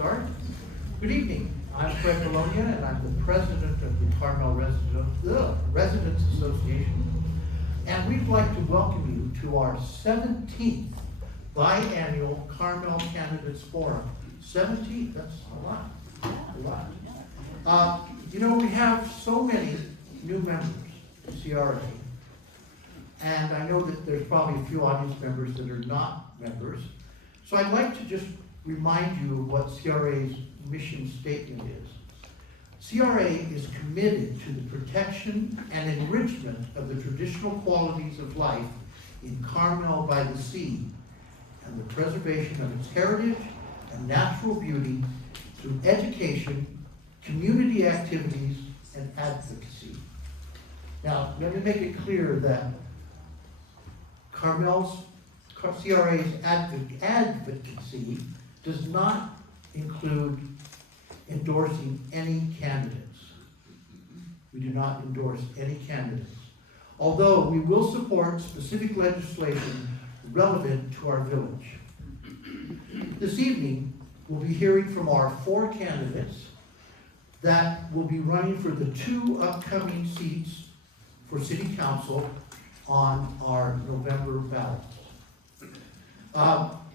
start. Good evening. I'm Fred Bologna, and I'm the president of the Carmel Residents Association. And we'd like to welcome you to our 17th biannual Carmel Candidates Forum. 17, that's a lot. A lot. We have so many new members to CRA. And I know that there's probably a few audience members that are not members. So I'd like to just remind you of what CRA's mission statement is. CRA is committed to the protection and enrichment of the traditional qualities of life in Carmel-by-the-Sea and the preservation of its heritage and natural beauty through education, community activities, and advocacy. Now, let me make it clear that CRA's advocacy does not include endorsing any candidates. We do not endorse any candidates, although we will support specific legislation relevant to our village. This evening, we'll be hearing from our 4 candidates that will be running for the 2 upcoming seats for City Council on our November ballots.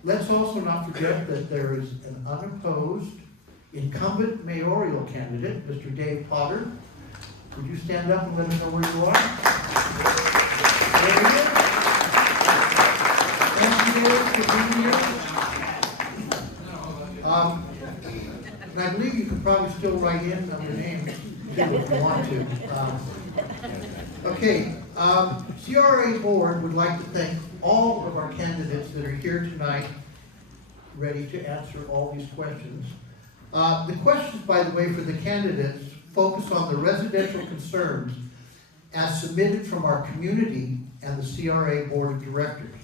Let's also not forget that there is an unopposed incumbent mayoral candidate, Mr. Dave Potter. Could you stand up and let me know where you are? Thank you, Dave, for being here. And I believe you could probably still write in your name if you want to. Okay, CRA board would like to thank all of our candidates that are here tonight, ready to answer all these questions. The questions, by the way, for the candidates focus on the residential concerns as submitted from our community and the CRA board of directors.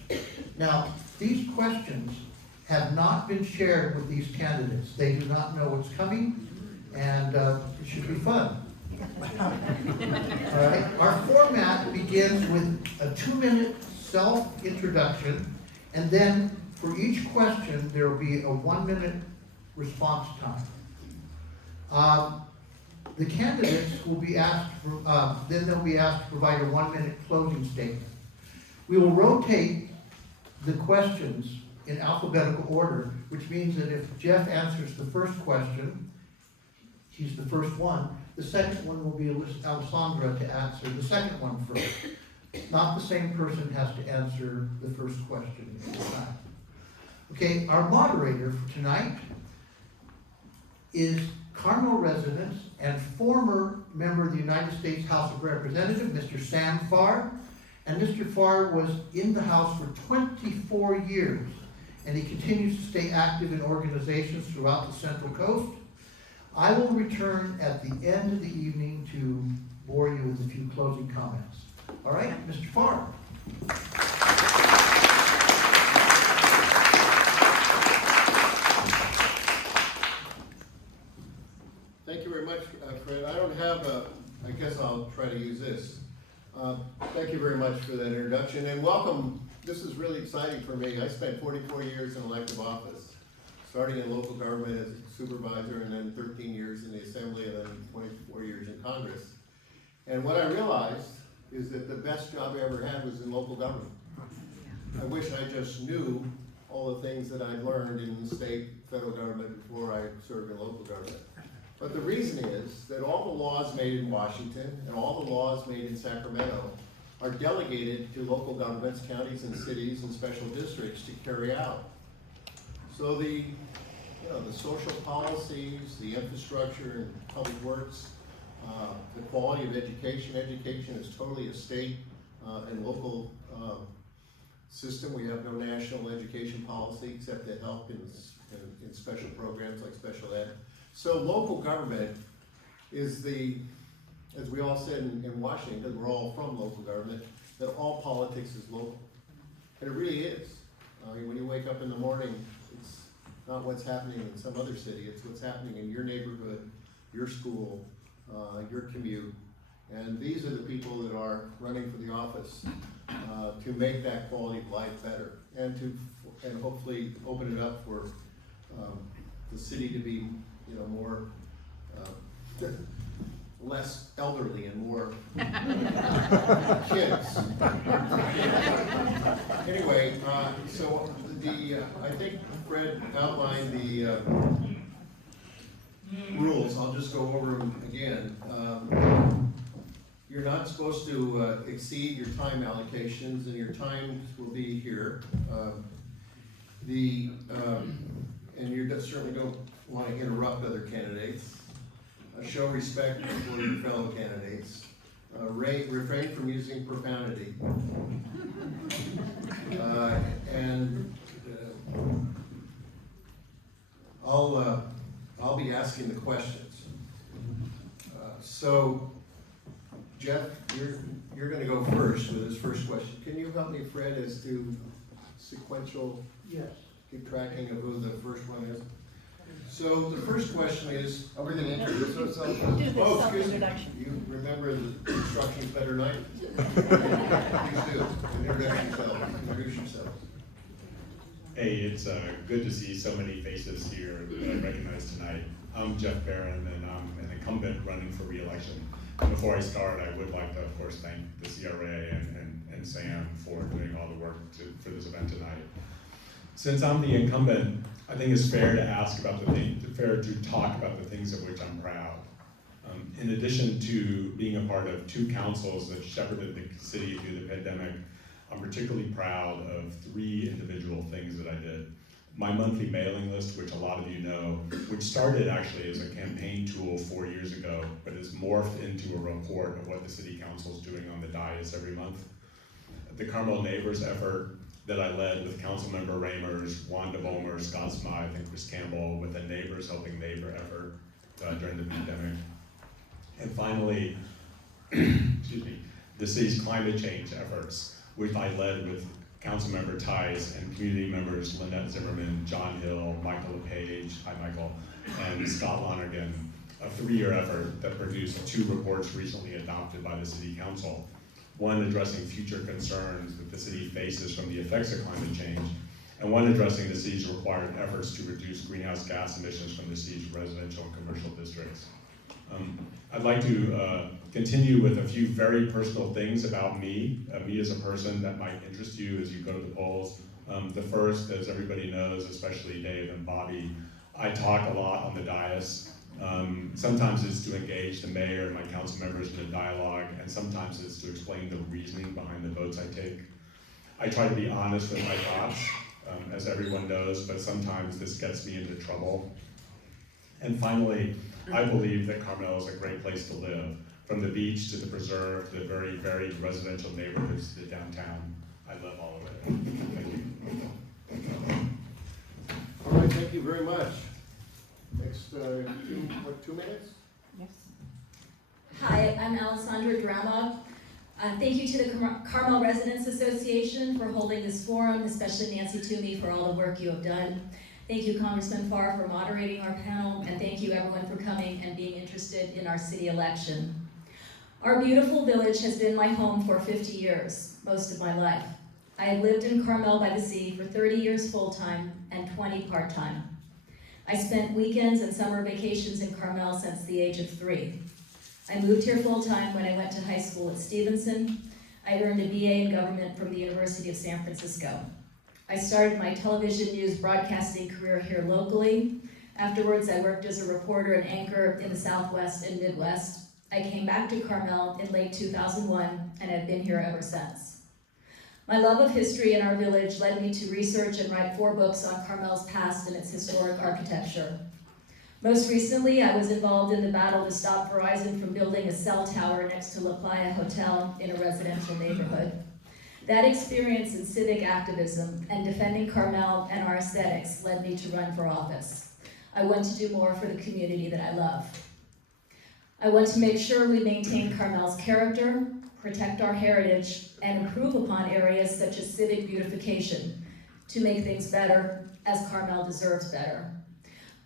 Now, these questions have not been shared with these candidates. They do not know what's coming, and it should be fun. All right. Our format begins with a 2-minute self-introduction, and then for each question there will be a 1-minute response time. The candidates will be asked, then they'll be asked to provide a 1-minute closing statement. We will rotate the questions in alphabetical order, which means that if Jeff answers the first question, he's the first one. The second one will be Alessandra to answer the second one first. Not the same person has to answer the first question at the time. Okay, our moderator for tonight is Carmel resident and former member of the United States House of Representatives, Mr. Sam Farr. And Mr. Farr was in the House for 24 years, and he continues to stay active in organizations throughout the Central Coast. I will return at the end of the evening to bore you with a few closing comments. All right, Mr. Farr. Thank you very much, Fred. I don't have I guess I'll try to use this. Thank you very much for that introduction, and welcome. This is really exciting for me. I spent 44 years in elective office, starting in local government as a supervisor, and then 13 years in the Assembly, and then 24 years in Congress. And what I realized is that the best job I ever had was in local government. I wish I just knew all the things that I'd learned in the state, federal government before I served in local government. But the reason is that all the laws made in Washington and all the laws made in Sacramento are delegated to local governments, counties and cities and special districts to carry out. So the social policies, the infrastructure and public works, the quality of education. Education is totally a state and local system. We have no national education policy except to help in special programs like special ed. So local government is as we all said in Washington, because we're all from local government, that all politics is local. And it really is. When you wake up in the morning, it's not what's happening in some other city, it's what's happening in your neighborhood, your school, your commute. And these are the people that are running for the office to make that quality of life better and hopefully open it up for the city to be, you know, more, less elderly and more kids. Anyway, so I think Fred outlined the rules. I'll just go over them again. You're not supposed to exceed your time allocations, and your times will be here. And you certainly don't want to interrupt other candidates. Show respect for your fellow candidates. Refrain from using profanity. I'll be asking the questions. So, Jeff, you're going to go first with this first question. Can you help me, Fred, as to sequential? Yes. Keep tracking of who the first one is. So the first question is, Are we going to introduce ourselves? Do the oh, excuse me, self-introduction. you remember the instructions better than I do? Please do. Introduce yourselves. Hey, it's good to see so many faces here that I recognize tonight. I'm Jeff Barron, and I'm an incumbent running for re-election. Before I start, I would like to, of course, thank the CRA and Sam for doing all the work for this event tonight. Since I'm the incumbent, I think it's fair to talk about the things of which I'm proud. In addition to being a part of 2 councils that shepherded the city through the pandemic, I'm particularly proud of 3 individual things that I did. My monthly mailing list, which a lot of you know, which started actually as a campaign tool 4 years ago, but has morphed into a report of what the city council is doing on the dais every month. The Carmel Neighbors effort that I led with Councilmember Ramers, Wanda Bomer, Scott Smythe, and Chris Campbell with a Neighbors Helping Neighbor effort during the pandemic. And finally, excuse me, the city's climate change efforts, which I led with Councilmember Tice and community members Lynette Zimmerman, John Hill, Michael LePage, hi Michael, and Scott Lonergan, a 3-year effort that produced 2 reports recently adopted by the City Council. One addressing future concerns that the city faces from the effects of climate change, and one addressing the city's required efforts to reduce greenhouse gas emissions from the city's residential and commercial districts. I'd like to continue with a few very personal things about me as a person that might interest you as you go to the polls. The first, as everybody knows, especially Dave and Bobby, I talk a lot on the dais. Sometimes it's to engage the mayor and my council members in a dialogue, and sometimes it's to explain the reasoning behind the votes I take. I try to be honest with my thoughts, as everyone knows, but sometimes this gets me into trouble. And finally, I believe that Carmel is a great place to live, from the beach to the preserve to the very varied residential neighborhoods to the downtown. I love all of it. Thank you. All right, thank you very much. Next, 2 minutes? Yes. Hi, I'm Alessandra Drama. Thank you to the Carmel Residents Association for holding this forum, especially Nancy Toomey for all the work you have done. Thank you, Congressman Farr, for moderating our panel, and thank you everyone for coming and being interested in our city election. Our beautiful village has been my home for 50 years, most of my life. I have lived in Carmel-by-the-Sea for 30 years full-time and 20 part-time. I spent weekends and summer vacations in Carmel since the age of 3. I moved here full-time when I went to high school at Stevenson. I earned a BA in government from the University of San Francisco. I started my television news broadcasting career here locally. Afterwards, I worked as a reporter and anchor in the Southwest and Midwest. I came back to Carmel in late 2001 and have been here ever since. My love of history in our village led me to research and write 4 books on Carmel's past and its historic architecture. Most recently, I was involved in the battle to stop Verizon from building a cell tower next to La Playa Hotel in a residential neighborhood. That experience in civic activism and defending Carmel and our aesthetics led me to run for office. I want to do more for the community that I love. I want to make sure we maintain Carmel's character, protect our heritage, and improve upon areas such as civic beautification to make things better, as Carmel deserves better.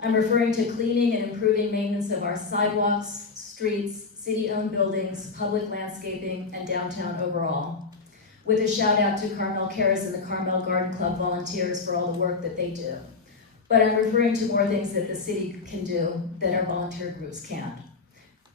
I'm referring to cleaning and improving maintenance of our sidewalks, streets, city-owned buildings, public landscaping, and downtown overall. With a shout out to Carmel Cares and the Carmel Garden Club volunteers for all the work that they do. but I'm referring to more things that the city can do that our volunteer groups can't.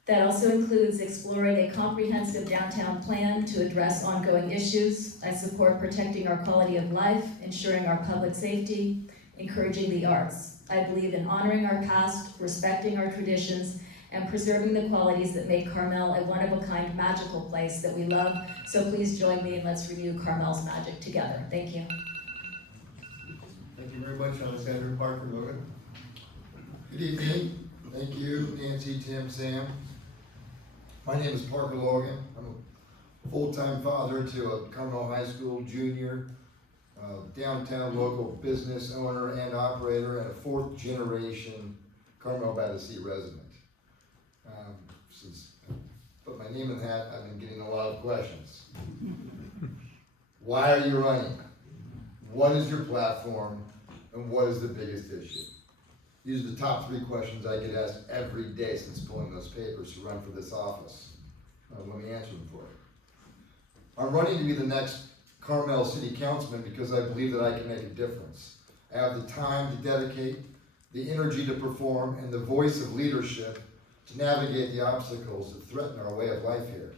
That also includes exploring a comprehensive downtown plan to address ongoing issues. I support protecting our quality of life, ensuring our public safety, encouraging the arts. I believe in honoring our past, respecting our traditions, and preserving the qualities that make Carmel a one-of-a-kind magical place that we love. So please join me and let's renew Carmel's magic together. Thank you. Thank you very much, Alexander. Parker, Logan. Good evening. Thank you, Nancy, Tim, Sam. My name is Parker Logan. I'm a full-time father to a Carmel High School junior, downtown local business owner and operator, and a fourth-generation Carmel-by-the-Sea resident. Since I put my name in the hat, I've been getting a lot of questions. Why are you running? What is your platform? And what is the biggest issue? These are the top 3 questions I get asked every day since pulling those papers to run for this office. Let me answer them for you. I'm running to be the next Carmel City Councilman because I believe that I can make a difference. I have the time to dedicate, the energy to perform, and the voice of leadership to navigate the obstacles that threaten our way of life here.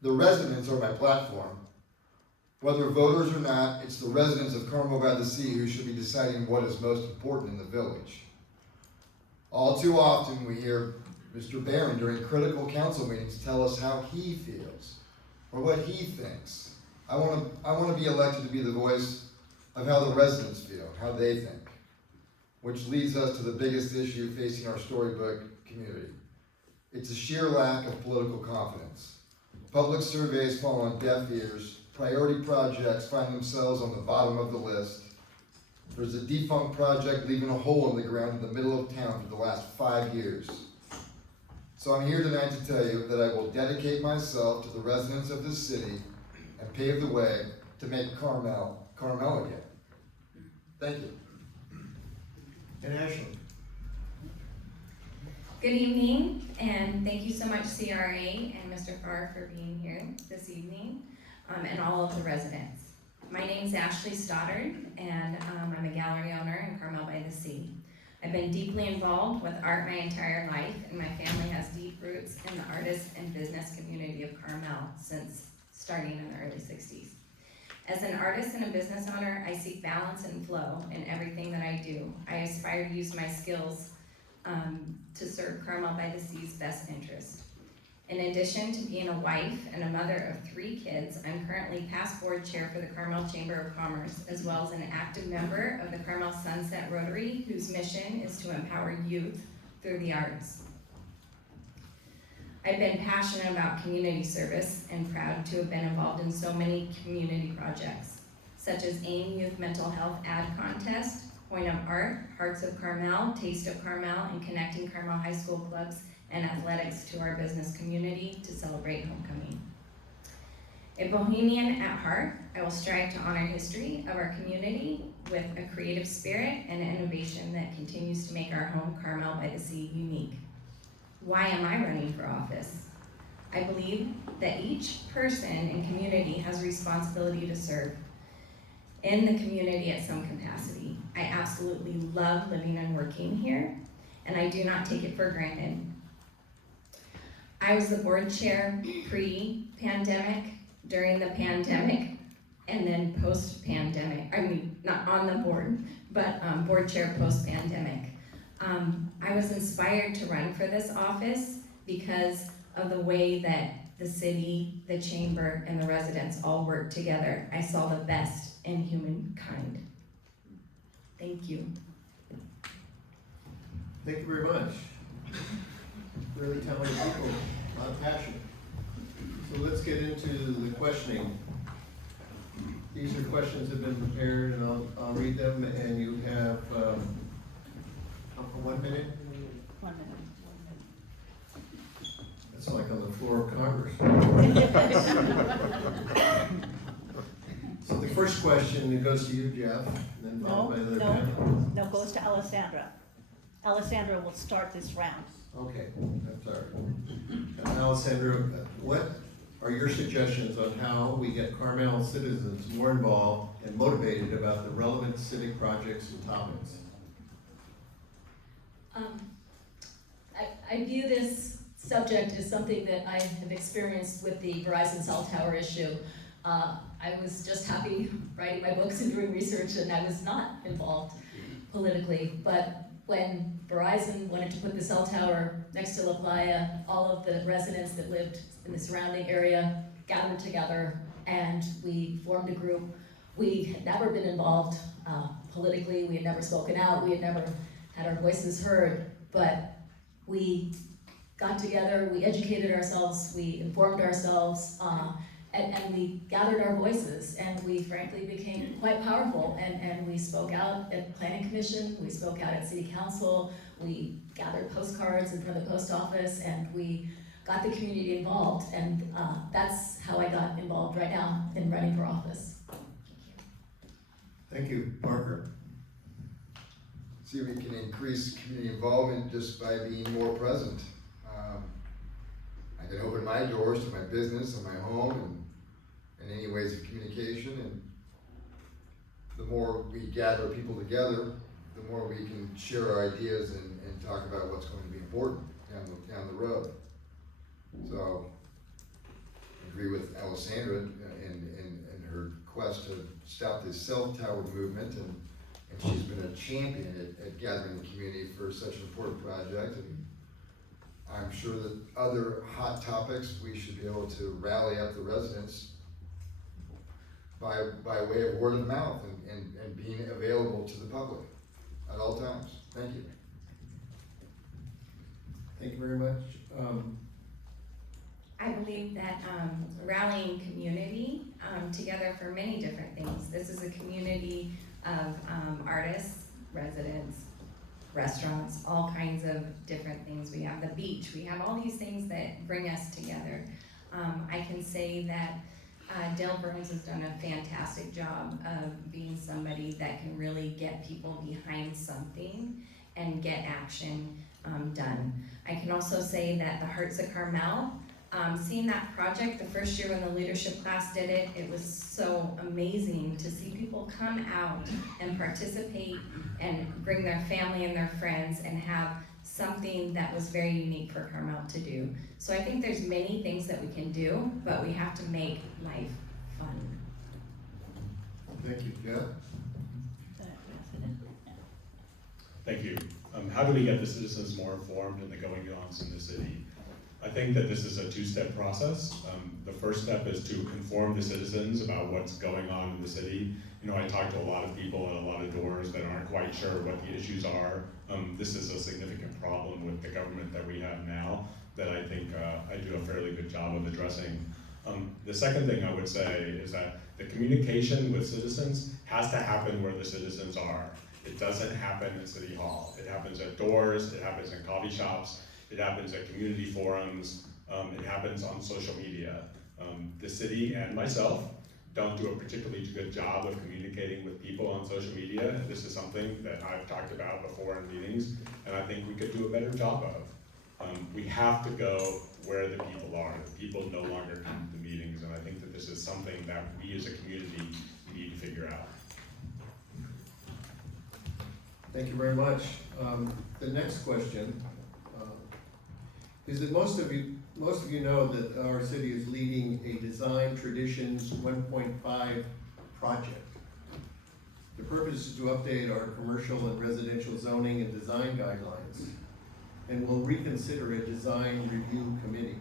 The residents are my platform. Whether voters or not, it's the residents of Carmel-by-the-Sea who should be deciding what is most important in the village. All too often we hear Mr. Barron during critical council meetings tell us how he feels or what he thinks. I want to be elected to be the voice of how the residents feel, how they think, which leads us to the biggest issue facing our storybook community. It's a sheer lack of political confidence. Public surveys fall on deaf ears. Priority projects find themselves on the bottom of the list. There's a defunct project leaving a hole in the ground in the middle of town for the last 5 years. So I'm here tonight to tell you that I will dedicate myself to the residents of this city and pave the way to make Carmel, Carmel again. Thank you. And Ashley. Good evening, and thank you so much CRA and Mr. Farr for being here this evening, and all of the residents. My name's Ashley Stoddard, and I'm a gallery owner in Carmel-by-the-Sea. I've been deeply involved with art my entire life, and my family has deep roots in the artist and business community of Carmel since starting in the early 60s. As an artist and a business owner, I seek balance and flow in everything that I do. I aspire to use my skills to serve Carmel-by-the-Sea's best interest. In addition to being a wife and a mother of 3 kids, I'm currently past board chair for the Carmel Chamber of Commerce, as well as an active member of the Carmel Sunset Rotary, whose mission is to empower youth through the arts. I've been passionate about community service and proud to have been involved in so many community projects, such as AIM Youth Mental Health Ad Contest, Point of Art, Hearts of Carmel, Taste of Carmel, and connecting Carmel High School clubs and athletics to our business community to celebrate homecoming. A Bohemian at heart, I will strive to honor history of our community with a creative spirit and innovation that continues to make our home Carmel-by-the-Sea unique. Why am I running for office? I believe that each person and community has a responsibility to serve in the community at some capacity. I absolutely love living and working here, and I do not take it for granted. I was the board chair pre-pandemic, during the pandemic, and then post-pandemic. I mean, not on the board, but board chair post-pandemic. I was inspired to run for this office because of the way that the city, the chamber, and the residents all work together. I saw the best in humankind. Thank you. Thank you very much. Really talented people, a lot of passion. So let's get into the questioning. These are questions that have been prepared, and I'll read them, and you have, for 1 minute? 1 minute. That's like on the floor of Congress. So the first question, it goes to you, Jeff, and then followed by the other panel. No, goes to Alessandra. Alessandra will start this round. Okay, I'm sorry. Alessandra, what are your suggestions on how we get Carmel citizens more involved and motivated about the relevant civic projects and topics. I view this subject as something that I have experienced with the Verizon cell tower issue. I was just happy writing my books and doing research, and I was not involved politically. But when Verizon wanted to put the cell tower next to La Playa, all of the residents that lived in the surrounding area gathered together, and we formed a group. We had never been involved politically. We had never spoken out. We had never had our voices heard. But we got together, we educated ourselves, we informed ourselves, and we gathered our voices, and we frankly became quite powerful, and we spoke out at Planning Commission, we spoke out at City Council, we gathered postcards in front of the post office, and we got the community involved, and that's how I got involved right now in running for office. Thank you, Parker. See, we can increase community involvement just by being more present. I can open my doors to my business and my home and any ways of communication, and the more we gather people together, the more we can share our ideas and talk about what's going to be important down the road. So, I agree with Alessandra in her quest to stop this cell tower movement, and she's been a champion at gathering the community for such an important project. And I'm sure that other hot topics, we should be able to rally up the residents by way of word of mouth and being available to the public at all times. Thank you. Thank you very much. I believe that rallying community together for many different things. This is a community of artists, residents, restaurants, all kinds of different things. We have the beach, we have all these things that bring us together. I can say that Dale Burns has done a fantastic job of being somebody that can really get people behind something and get action done. I can also say that the Hearts of Carmel, seeing that project the first year when the leadership class did it, it was so amazing to see people come out and participate and bring their family and their friends and have something that was very unique for Carmel to do. So I think there's many things that we can do, but we have to make life fun. Thank you, Jeff. Thank you. How do we get the citizens more informed in the goings-ons in the city? I think that this is a two-step process. The first step is to inform the citizens about what's going on in the city. You know, I talk to a lot of people at a lot of doors that aren't quite sure what the issues are. This is a significant problem with the government that we have now that I think I do a fairly good job of addressing. The second thing I would say is that the communication with citizens has to happen where the citizens are. It doesn't happen in City Hall. It happens at doors, it happens in coffee shops, it happens at community forums, it happens on social media. The city and myself don't do a particularly good job of communicating with people on social media. This is something that I've talked about before in meetings, and I think we could do a better job of. We have to go where the people are. The people no longer come to the meetings, and I think that this is something that we as a community need to figure out. Thank you very much. The next question is that most of you know that our city is leading a Design Traditions 1.5 project. The purpose is to update our commercial and residential zoning and design guidelines, and will reconsider a design review committee.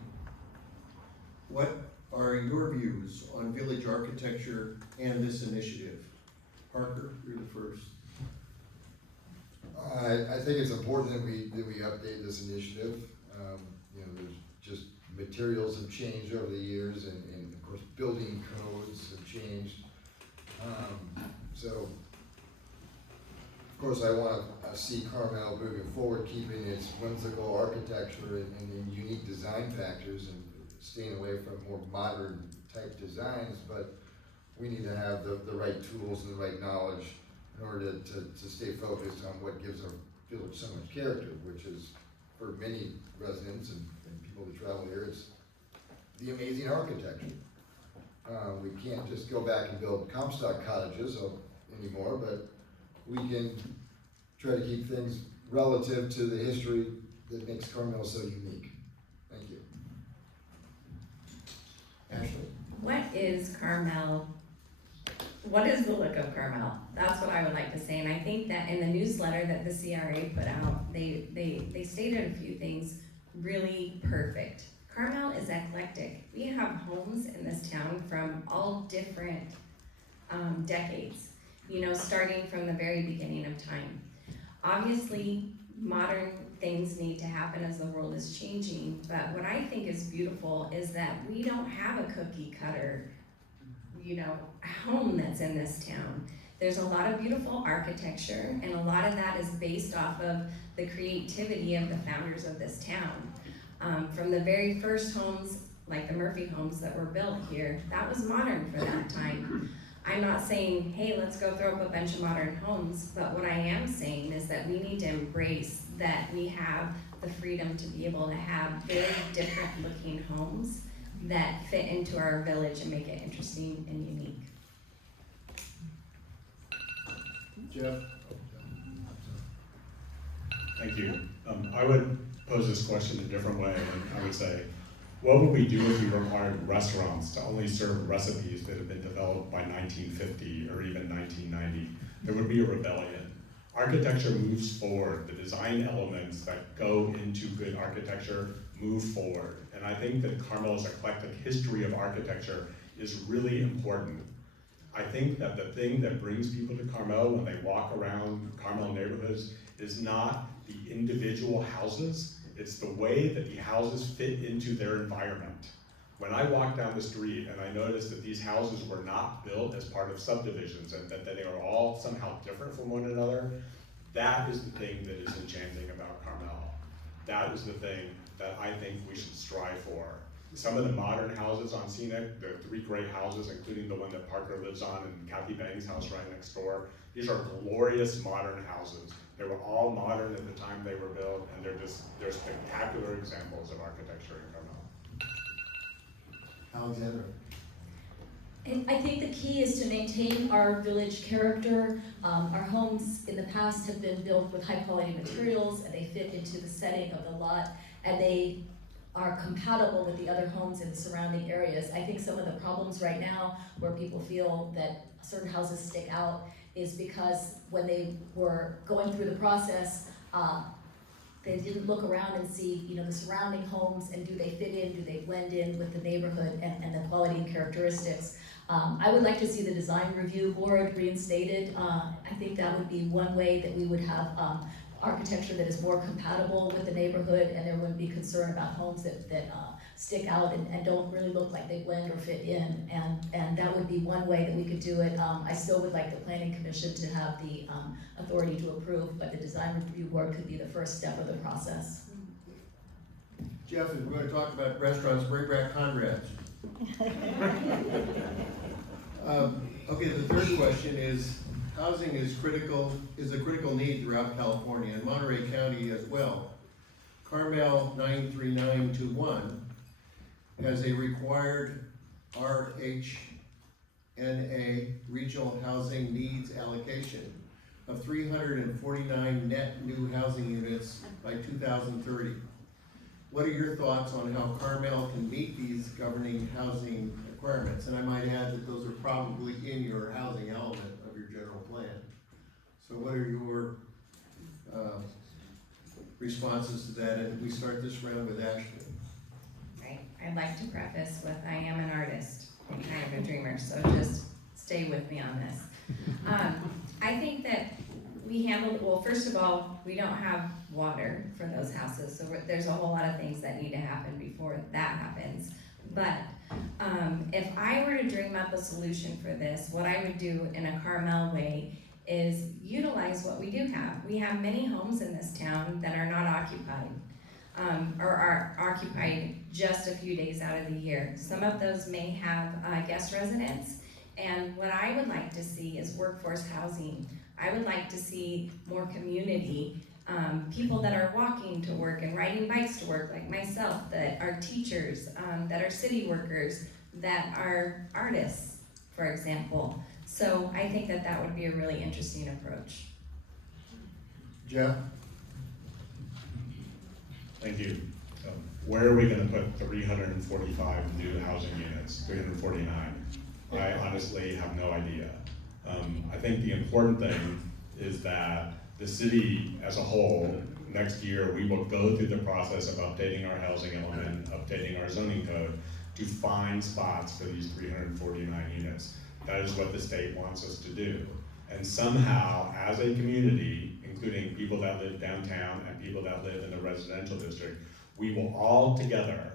What are your views on village architecture and this initiative? Parker, you're the first. I think it's important that we update this initiative. You know, there's just materials have changed over the years, and of course building codes have changed. So of course I want to see Carmel moving forward, keeping its whimsical architecture and unique design factors, and staying away from more modern type designs. But we need to have the right tools and the right knowledge in order to stay focused on what gives our village so much character, which is, for many residents and people that travel here, it's the amazing architecture. We can't just go back and build Comstock cottages anymore, but we can try to keep things relative to the history that makes Carmel so unique. Thank you. Ashley? What is Carmel? What is the look of Carmel? That's what I would like to say, and I think that in the newsletter that the CRA put out, they stated a few things really perfect. Carmel is eclectic. We have homes in this town from all different decades, starting from the very beginning of time. Obviously, modern things need to happen as the world is changing, but what I think is beautiful is that we don't have a cookie cutter, home that's in this town. There's a lot of beautiful architecture, and a lot of that is based off of the creativity of the founders of this town. From the very first homes, like the Murphy homes that were built here, that was modern for that time. I'm not saying, hey, let's go throw up a bunch of modern homes, but what I am saying is that we need to embrace that we have the freedom to be able to have very different looking homes that fit into our village and make it interesting and unique. Jeff? Thank you. I would pose this question a different way, and I would say, what would we do if we required restaurants to only serve recipes that have been developed by 1950 or even 1990? There would be a rebellion. Architecture moves forward. The design elements that go into good architecture move forward. And I think that Carmel's eclectic history of architecture is really important. I think that the thing that brings people to Carmel when they walk around Carmel neighborhoods is not the individual houses, it's the way that the houses fit into their environment. When I walked down the street and I noticed that these houses were not built as part of subdivisions and that they are all somehow different from one another, that is the thing that is enchanting about Carmel. That is the thing that I think we should strive for. Some of the modern houses on Scenic, there are 3 great houses, including the one that Parker lives on and Kathy Bang's house right next door. These are glorious modern houses. They were all modern at the time they were built, and they're spectacular examples of architecture in Carmel. Alexandra? And I think the key is to maintain our village character. Our homes in the past have been built with high quality materials, and they fit into the setting of the lot, and they are compatible with the other homes in the surrounding areas. I think some of the problems right now where people feel that certain houses stick out is because when they were going through the process, they didn't look around and see, the surrounding homes and do they fit in, do they blend in with the neighborhood and the quality and characteristics. I would like to see the design review board reinstated. I think that would be one way that we would have architecture that is more compatible with the neighborhood, and there wouldn't be concern about homes that stick out and don't really look like they blend or fit in, and that would be one way that we could do it. I still would like the planning commission to have the authority to approve, but the design review board could be the first step of the process. Jeff, if we're gonna talk about restaurants, bring back Conrad's. Okay, the third question is, housing is a critical need throughout California and Monterey County as well. Carmel 93921 has a required RHNA regional housing needs allocation of 349 net new housing units by 2030. What are your thoughts on how Carmel can meet these governing housing requirements? And I might add that those are probably in your housing element of your general plan. So what are your responses to that? And we start this round with Ashley. Right, I'd like to preface with, I am an artist and kind of a dreamer, so just stay with me on this. I think that we handled, well, first of all, we don't have water for those houses, so there's a whole lot of things that need to happen before that happens. But if I were to dream up a solution for this, what I would do in a Carmel way is utilize what we do have. We have many homes in this town that are not occupied, or are occupied just a few days out of the year. Some of those may have guest residents, and what I would like to see is workforce housing. I would like to see more community people that are walking to work and riding bikes to work, like myself, that are teachers, that are city workers, that are artists, for example. So I think that that would be a really interesting approach. Jeff? Thank you. Where are we gonna put 345 new housing units, 349? I honestly have no idea. I think the important thing is that the city as a whole, next year, we will go through the process of updating our housing element, updating our zoning code to find spots for these 349 units. That is what the state wants us to do. And somehow, as a community, including people that live downtown and people that live in the residential district, we will all together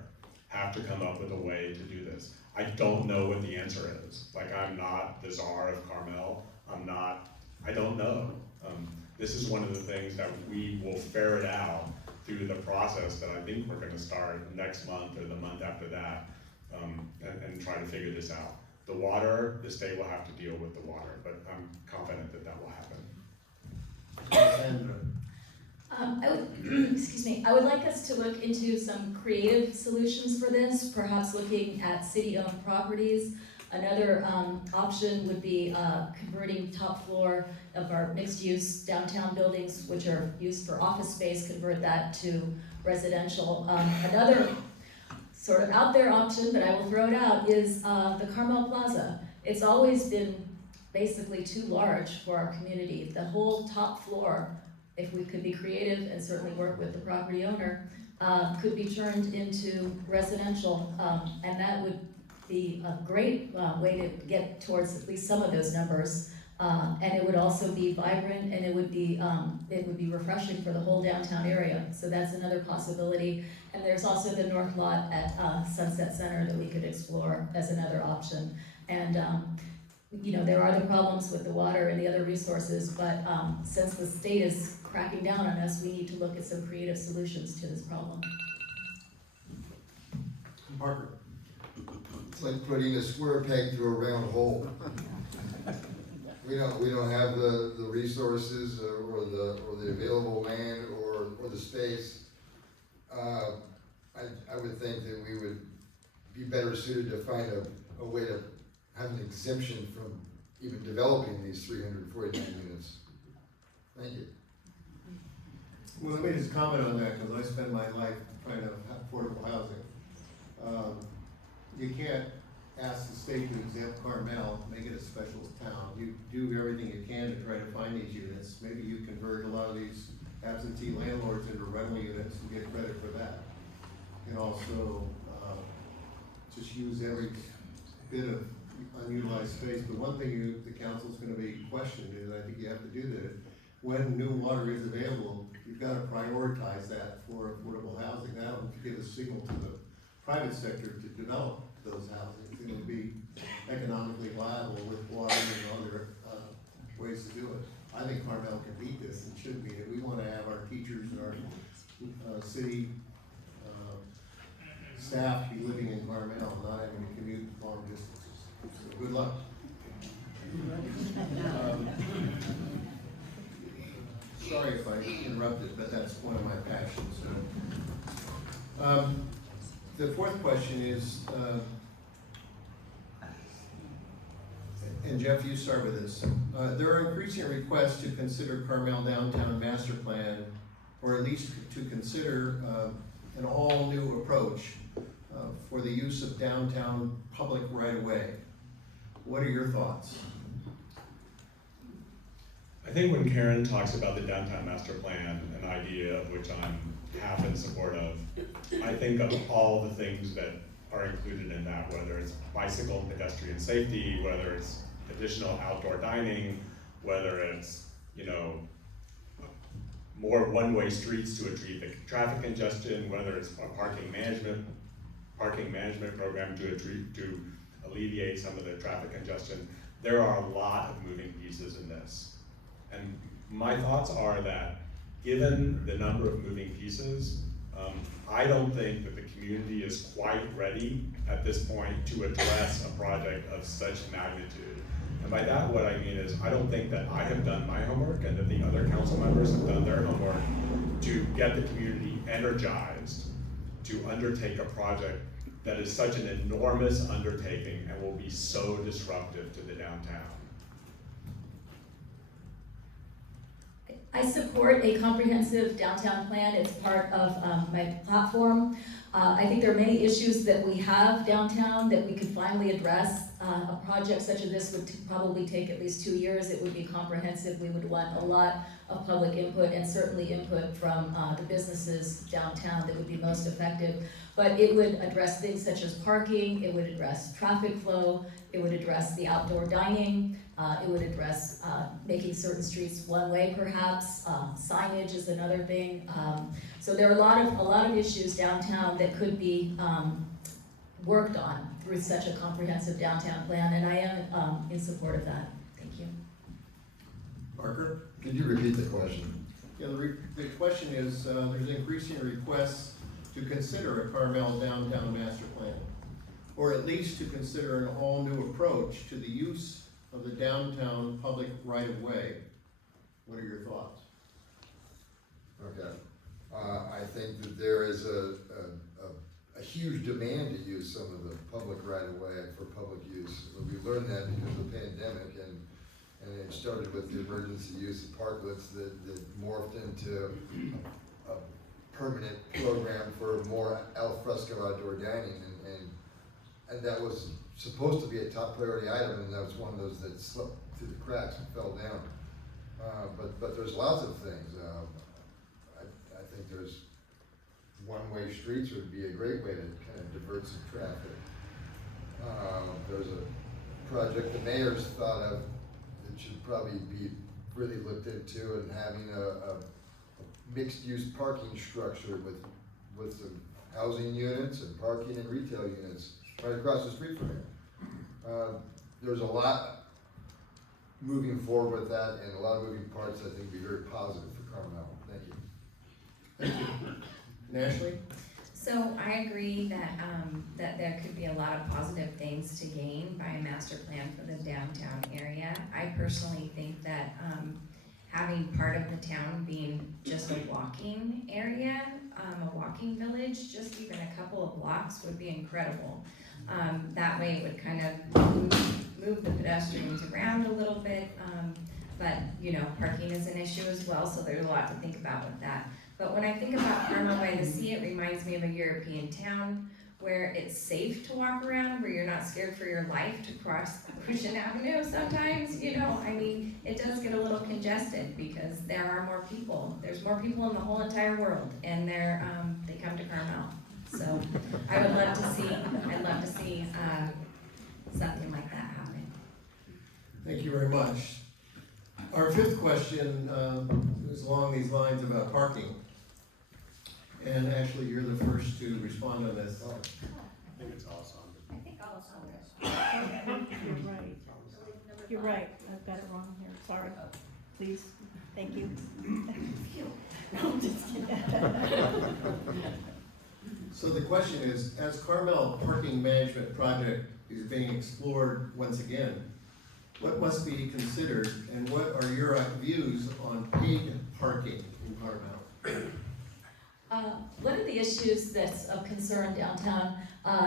have to come up with a way to do this. I don't know what the answer is. Like, I'm not the czar of Carmel. I don't know. This is one of the things that we will ferret out through the process that I think we're gonna start next month or the month after that, and try to figure this out. The water, the state will have to deal with the water, but I'm confident that that will happen. Sandra? I would, excuse me, I would like us to look into some creative solutions for this, perhaps looking at city-owned properties. Another option would be converting top floor of our mixed-use downtown buildings, which are used for office space, convert that to residential. Another sort of out there option, but I will throw it out, is the Carmel Plaza. It's always been basically too large for our community. The whole top floor, if we could be creative and certainly work with the property owner, could be turned into residential, and that would be a great way to get towards at least some of those numbers. And it would also be vibrant, and it would be refreshing for the whole downtown area. So that's another possibility. And there's also the north lot at Sunset Center that we could explore as another option. And you know, there are the problems with the water and the other resources, but since the state is cracking down on us, we need to look at some creative solutions to this problem. Parker? It's like putting a square peg through a round hole. We don't have the resources or the available land or the space. I would think that we would be better suited to find a way to have an exemption from even developing these 349 units. Thank you. Well, let me just comment on that, because I spend my life trying to have affordable housing. You can't ask the state to exempt Carmel, make it a special town. You do everything you can to try to find these units. Maybe you convert a lot of these absentee landlords into rental units and get credit for that. And also, just use every bit of unutilized space. But one thing the council's gonna be questioned, and I think you have to do that, when new water is available, you've gotta prioritize that for affordable housing. That'll give a signal to the private sector to develop those housings. It'll be economically viable with water and other ways to do it. I think Carmel can beat this and should beat it. We wanna have our teachers and our city staff be living in Carmel, not having to commute long distances. So good luck. Sorry if I interrupted, but that's one of my passions. So, the fourth question is, and Jeff, you start with this. There are increasing requests to consider Carmel Downtown Master Plan, or at least to consider an all-new approach for the use of downtown public right-of-way. What are your thoughts? I think when Karen talks about the downtown master plan, an idea of which I'm half in support of, I think of all the things that are included in that, whether it's bicycle and pedestrian safety, whether it's additional outdoor dining, whether it's, you know, more one-way streets to achieve the traffic congestion, whether it's a parking management program to alleviate some of the traffic congestion. There are a lot of moving pieces in this. And my thoughts are that given the number of moving pieces, I don't think that the community is quite ready at this point to address a project of such magnitude. And by that, what I mean is, I don't think that I have done my homework and that the other council members have done their homework to get the community energized to undertake a project that is such an enormous undertaking and will be so disruptive to the downtown. I support a comprehensive downtown plan. It's part of my platform. I think there are many issues that we have downtown that we could finally address. A project such as this would probably take at least 2 years. It would be comprehensive. We would want a lot of public input and certainly input from the businesses downtown that would be most effective. But it would address things such as parking, it would address traffic flow, it would address the outdoor dining, it would address making certain streets one-way perhaps, signage is another thing. So there are a lot of issues downtown that could be worked on through such a comprehensive downtown plan, and I am in support of that. Thank you. Parker? Could you repeat the question? Yeah, the question is, there's increasing requests to consider a Carmel downtown master plan, or at least to consider an all-new approach to the use of the downtown public right-of-way. What are your thoughts? Okay. I think that there is a huge demand to use some of the public right-of-way for public use. We learned that because of the pandemic, and it started with the emergency use of parklets that morphed into a permanent program for more al fresco outdoor dining, and that was supposed to be a top priority item, and that was one of those that slipped through the cracks and fell down. But there's lots of things. I think there's one-way streets would be a great way to kind of divert some traffic. There's a project the mayor's thought of that should probably be really looked into, and having a mixed-use parking structure with some housing units and parking and retail units right across the street from here. There's a lot moving forward with that, and a lot of moving parts I think would be very positive for Carmel. Thank you. Thank you. And Ashley? So I agree that, that there could be a lot of positive things to gain by a master plan for the downtown area. I personally think that, having part of the town being just a walking area, a walking village, just even a couple of blocks would be incredible. That way it would kind of move the pedestrians around a little bit, but you know, parking is an issue as well, so there's a lot to think about with that. But when I think about Carmel-by-the-Sea, it reminds me of a European town where it's safe to walk around, where you're not scared for your life to cross Ocean Avenue sometimes, you know. I mean, it does get a little congested because there are more people. There's more people in the whole entire world, and they come to Carmel. So I would love to see, something like that happen. Thank you very much. Our fifth question is along these lines about parking. And actually, you're the first to respond on this. I think it's awesome. I think Alessandra. You're right. You're right. I've got it wrong here. Sorry. Please. Thank you. No, I'm just kidding. So the question is, as Carmel Parking Management Project is being explored once again, what must be considered, and what are your views on paid parking in Carmel? One of the issues that's of concern downtown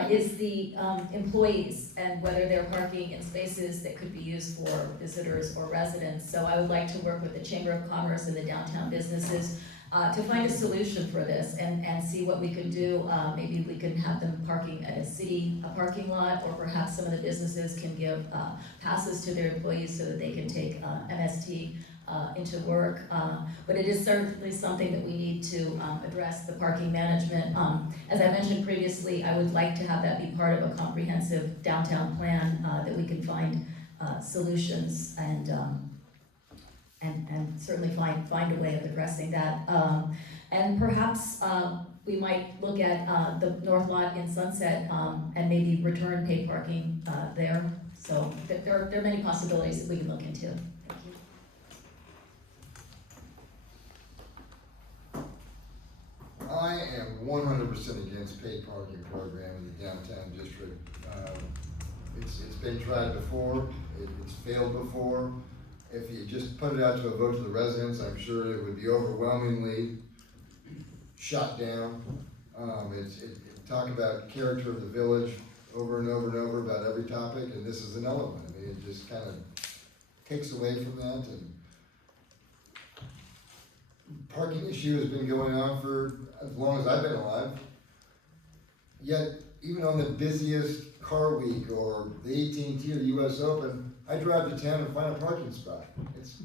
is the employees and whether they're parking in spaces that could be used for visitors or residents. So I would like to work with the Chamber of Commerce and the downtown businesses to find a solution for this and see what we can do. Maybe we can have them parking at a parking lot, or perhaps some of the businesses can give passes to their employees so that they can take MST into work. But it is certainly something that we need to address, the parking management. As I mentioned previously, I would like to have that be part of a comprehensive downtown plan that we can find solutions and certainly find a way of addressing that. And perhaps we might look at the North Lot in Sunset and maybe return paid parking there. So there are many possibilities that we can look into. Thank you. I am am 100% against paid parking program in the downtown district. It's been tried before, it's failed before. If you just put it out to a vote to the residents, I'm sure it would be overwhelmingly shot down. Talk about character of the village over and over and over about every topic, and this is another one. I mean, it just kind of takes away from that, and parking issue has been going on for as long as I've been alive. Yet, even on the busiest car week or the AT&T or the US Open, I drive to town and find a parking spot. It's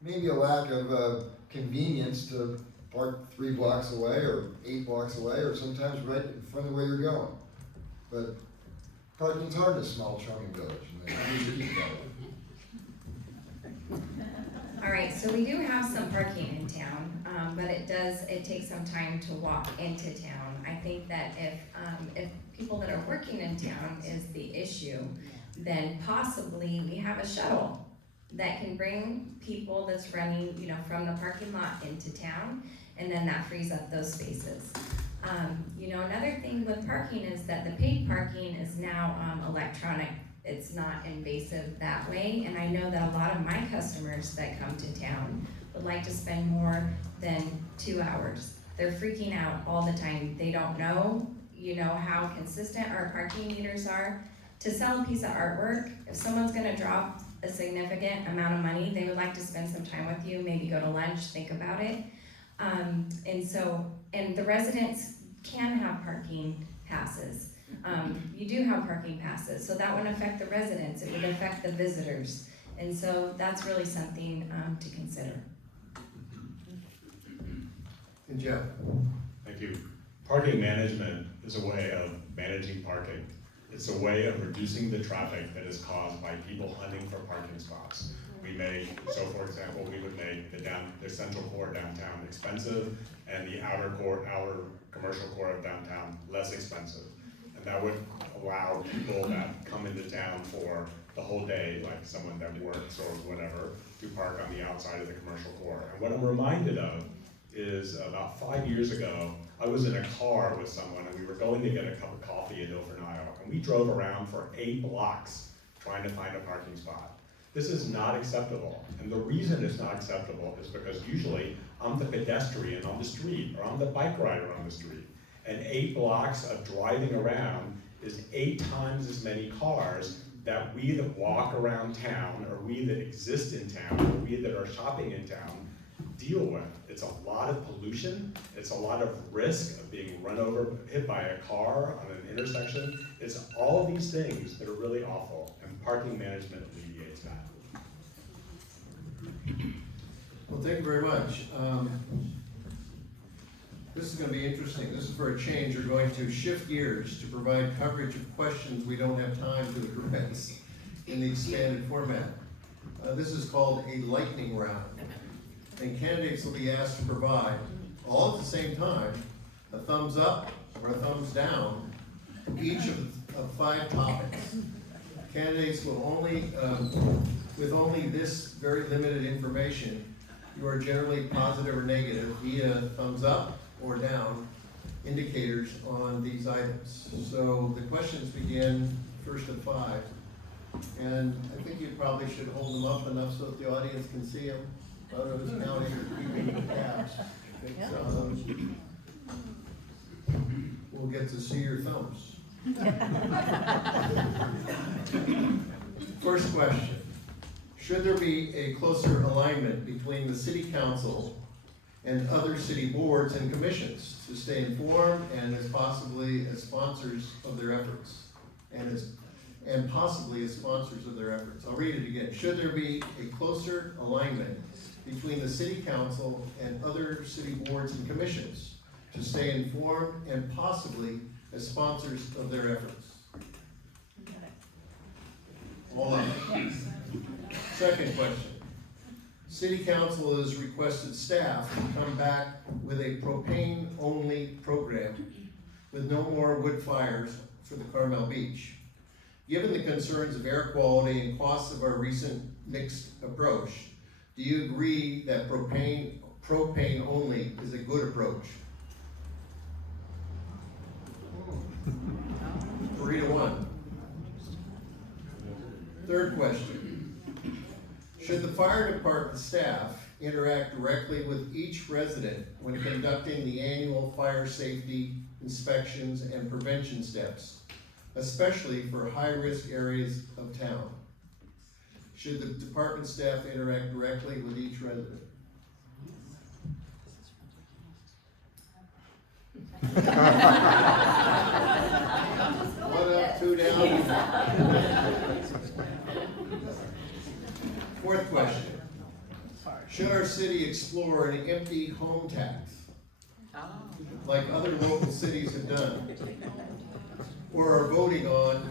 maybe a lack of convenience to park 3 blocks away or 8 blocks away, or sometimes right in front of where you're going. But parking's hard in a small charming village, and we should keep that way. All right, so we do have some parking in town, but it takes some time to walk into town. I think that if people that are working in town is the issue, then possibly we have a shuttle that can bring people that's running, from the parking lot into town, and then that frees up those spaces. Another thing with parking is that the paid parking is now electronic. It's not invasive that way, and I know that a lot of my customers that come to town would like to spend more than 2 hours. They're freaking out all the time. They don't know, how consistent our parking meters are. To sell a piece of artwork, if someone's gonna drop a significant amount of money, they would like to spend some time with you, maybe go to lunch, think about it. And the residents can have parking passes. You do have parking passes, so that wouldn't affect the residents, it would affect the visitors. And so that's really something to consider. And Jeff? Thank you. Parking management is a way of managing parking. It's a way of reducing the traffic that is caused by people hunting for parking spots. For example, we would make the central core downtown expensive and the outer commercial core of downtown less expensive. And that would allow people that come into town for the whole day, like someone that works or whatever, to park on the outside of the commercial core. And what I'm reminded of is about 5 years ago, I was in a car with someone and we were going to get a cup of coffee in Overnight, and we drove around for 8 blocks trying to find a parking spot. This is not acceptable. And the reason it's not acceptable is because usually I'm the pedestrian on the street or I'm the bike rider on the street. And 8 blocks of driving around is 8 times as many cars that we that walk around town, or we that exist in town, or we that are shopping in town deal with. It's a lot of pollution, it's a lot of risk of being run over, hit by a car on an intersection. It's all of these things that are really awful, and parking management alleviates that. Well, thank you very much. This is going to be interesting. This is for a change. We're going to shift gears to provide coverage of questions we don't have time to address in the expanded format. This is called a lightning round. And candidates will be asked to provide, all at the same time, a thumbs up or a thumbs down to each of 5 topics. Candidates will only, with only this very limited information, you are generally positive or negative via thumbs up or down indicators on these items. So the questions begin first at 5. And I think you probably should hold them up enough so that the audience can see them. I don't know who's counting or keeping the tabs. We'll get to see your thumbs. First question. Should there be a closer alignment between the city council and other city boards and commissions to stay informed and as possibly as sponsors of their efforts? And possibly as sponsors of their efforts. I'll read it again. Should there be a closer alignment between the city council and other city boards and commissions to stay informed and possibly as sponsors of their efforts? All of it. Yes. Second question. City council has requested staff to come back with a propane-only program with no more wood fires for the Carmel Beach. Given the concerns of air quality and costs of our recent mixed approach, do you agree that propane only is a good approach? Third question. Should the fire department staff interact directly with each resident when conducting the annual fire safety inspections and prevention steps, especially for high-risk areas of town? Should the department staff interact directly with each resident? One up, two down. Fourth question. Should our city explore an empty home tax? Like other local cities have done? Or are voting on,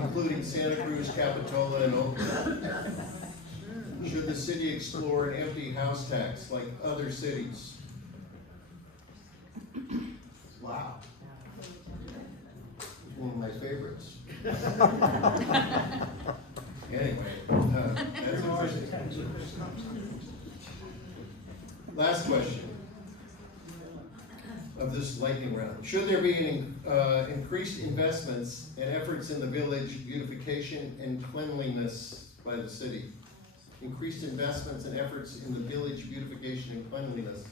including Santa Cruz, Capitola, and Oakland? Should the city explore an empty house tax like other cities? Wow. One of my favorites. Anyway, that's interesting. Last question of this lightning round. Should there be increased investments and efforts in the village beautification and cleanliness by the city? Increased investments and efforts in the village beautification and cleanliness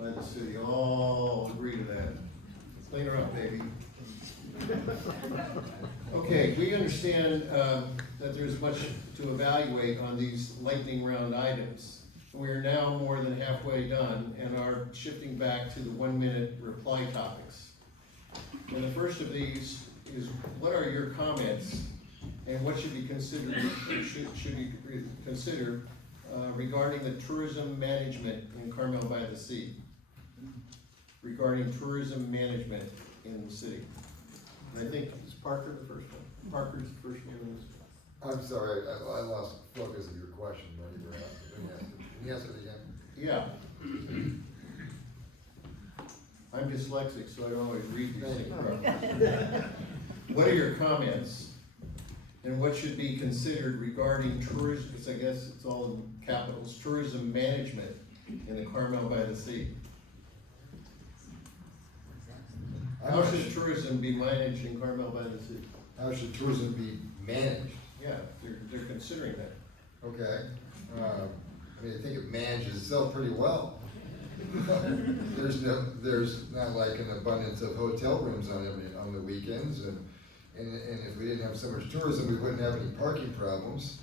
by the city. All agree to that. Clean her up, baby. Okay, we understand that there's much to evaluate on these lightning round items. We are now more than halfway done and are shifting back to the 1-minute reply topics. And the first of these is, what are your comments and what should be considered, should you consider regarding the tourism management in Carmel-by-the-Sea? Regarding tourism management in the city. And I think, is Parker the first one? Parker's the first one. I'm sorry, I lost focus of your question, but you were asking. Can you ask it again? Yeah. I'm dyslexic, so I don't always read these things properly. What are your comments? And what should be considered regarding tourism, because I guess it's all in capitals, tourism management in the Carmel-by-the-Sea? How should tourism be managed in Carmel-by-the-Sea? How should tourism be managed? Yeah, they're considering that. Okay, I mean, I think it manages itself pretty well. There's not like an abundance of hotel rooms on the weekends, and if we didn't have so much tourism, we wouldn't have any parking problems.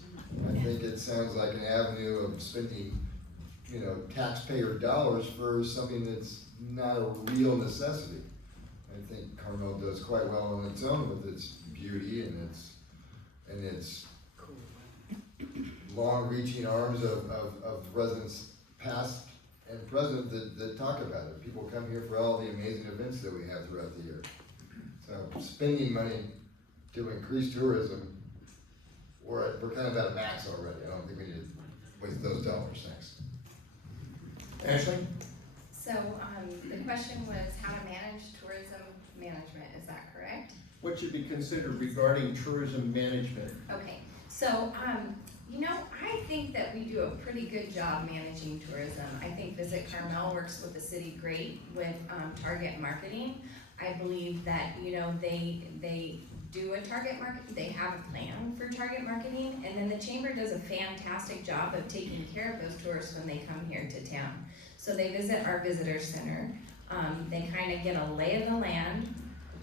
I think it sounds like an avenue of spending, taxpayer dollars for something that's not a real necessity. I think Carmel does quite well on its own with its beauty and its long-reaching arms of residents past and present that talk about it. People come here for all the amazing events that we have throughout the year. So spending money to increase tourism, we're kind of at a max already. I don't think we need to waste those dollars. Thanks. Ashley? So, the question was how to manage tourism management, is that correct? What should be considered regarding tourism management? Okay, so, I think that we do a pretty good job managing tourism. I think Visit Carmel works with the city great with target marketing. I believe that, they do a target market, they have a plan for target marketing, and then the chamber does a fantastic job of taking care of those tourists when they come here to town. So they visit our visitor center, they kind of get a lay of the land,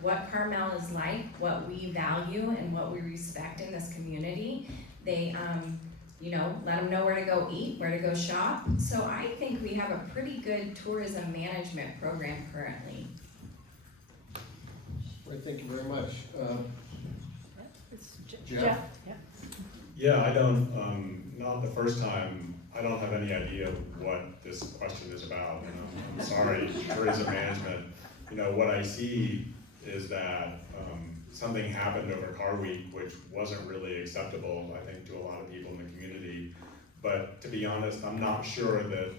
what Carmel is like, what we value and what we respect in this community. They, let them know where to go eat, where to go shop. So I think we have a pretty good tourism management program currently. Well, thank you very much. It's Jeff? Yeah, I don't, not the first time, I don't have any idea what this question is about, and I'm sorry, tourism management. What I see is that something happened over Car Week, which wasn't really acceptable, I think, to a lot of people in the community. But to be honest, I'm not sure that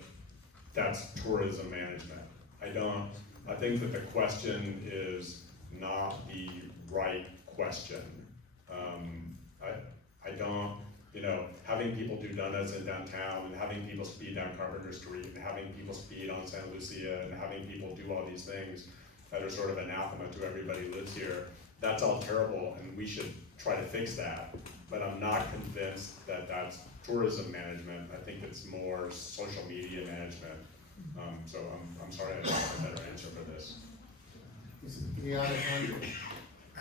that's tourism management. I think that the question is not the right question. I don't, having people do donuts in downtown and having people speed down Carpenter Street and having people speed on Santa Lucia and having people do all these things that are sort of anathema to everybody who lives here, that's all terrible, and we should try to fix that, but I'm not convinced that that's tourism management. I think it's more social media management. So I'm sorry I don't have a better answer for this. Yeah, Alejandro.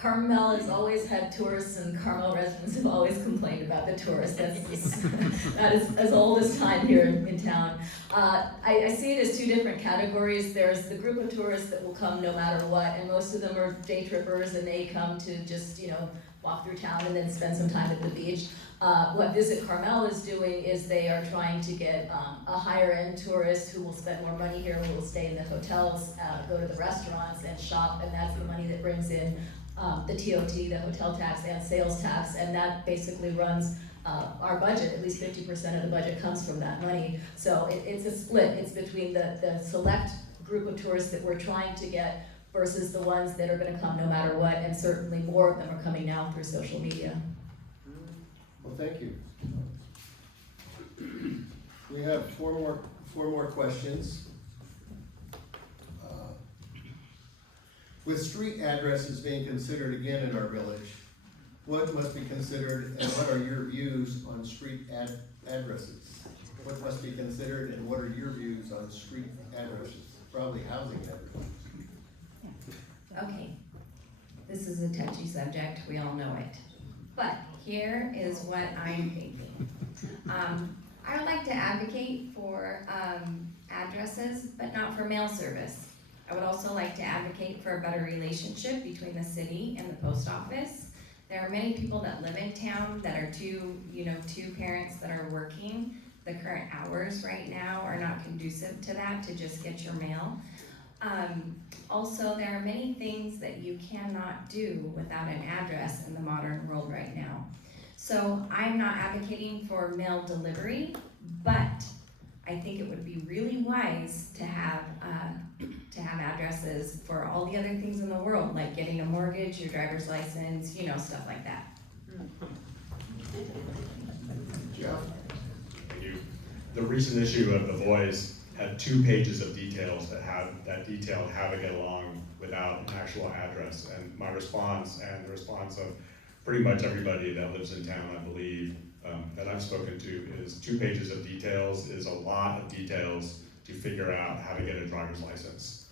Carmel has always had tourists, and Carmel residents have always complained about the tourists. That is as old as time here in town. I see it as two different categories. There's the group of tourists that will come no matter what, and most of them are day trippers, and they come to just, walk through town and then spend some time at the beach. What Visit Carmel is doing is they are trying to get a higher end tourist who will spend more money here, who will stay in the hotels, go to the restaurants and shop, and that's the money that brings in the TOT, the hotel tax and sales tax, and that basically runs our budget. At least 50% of the budget comes from that money. So it's a split. It's between the select group of tourists that we're trying to get versus the ones that are gonna come no matter what, and certainly more of them are coming now through social media. Well, thank you. We have four more questions. With street addresses being considered again in our village, what must be considered and what are your views on street addresses? What must be considered and what are your views on street addresses? Probably housing addresses. Okay, this is a touchy subject, we all know it. But here is what I'm thinking. I would like to advocate for addresses, but not for mail service. I would also like to advocate for a better relationship between the city and the post office. There are many people that live in town that are two parents that are working. The current hours right now are not conducive to that, to just get your mail. Also, there are many things that you cannot do without an address in the modern world right now. So I'm not advocating for mail delivery, but I think it would be really wise to have addresses for all the other things in the world, like getting a mortgage, your driver's license, stuff like that. Jeff? Thank you. The recent issue of The Voice had 2 pages of details that detailed how to get along without an actual address. And my response, and the response of pretty much everybody that lives in town, I believe, that I've spoken to, is 2 pages of details is a lot of details to figure out how to get a driver's license,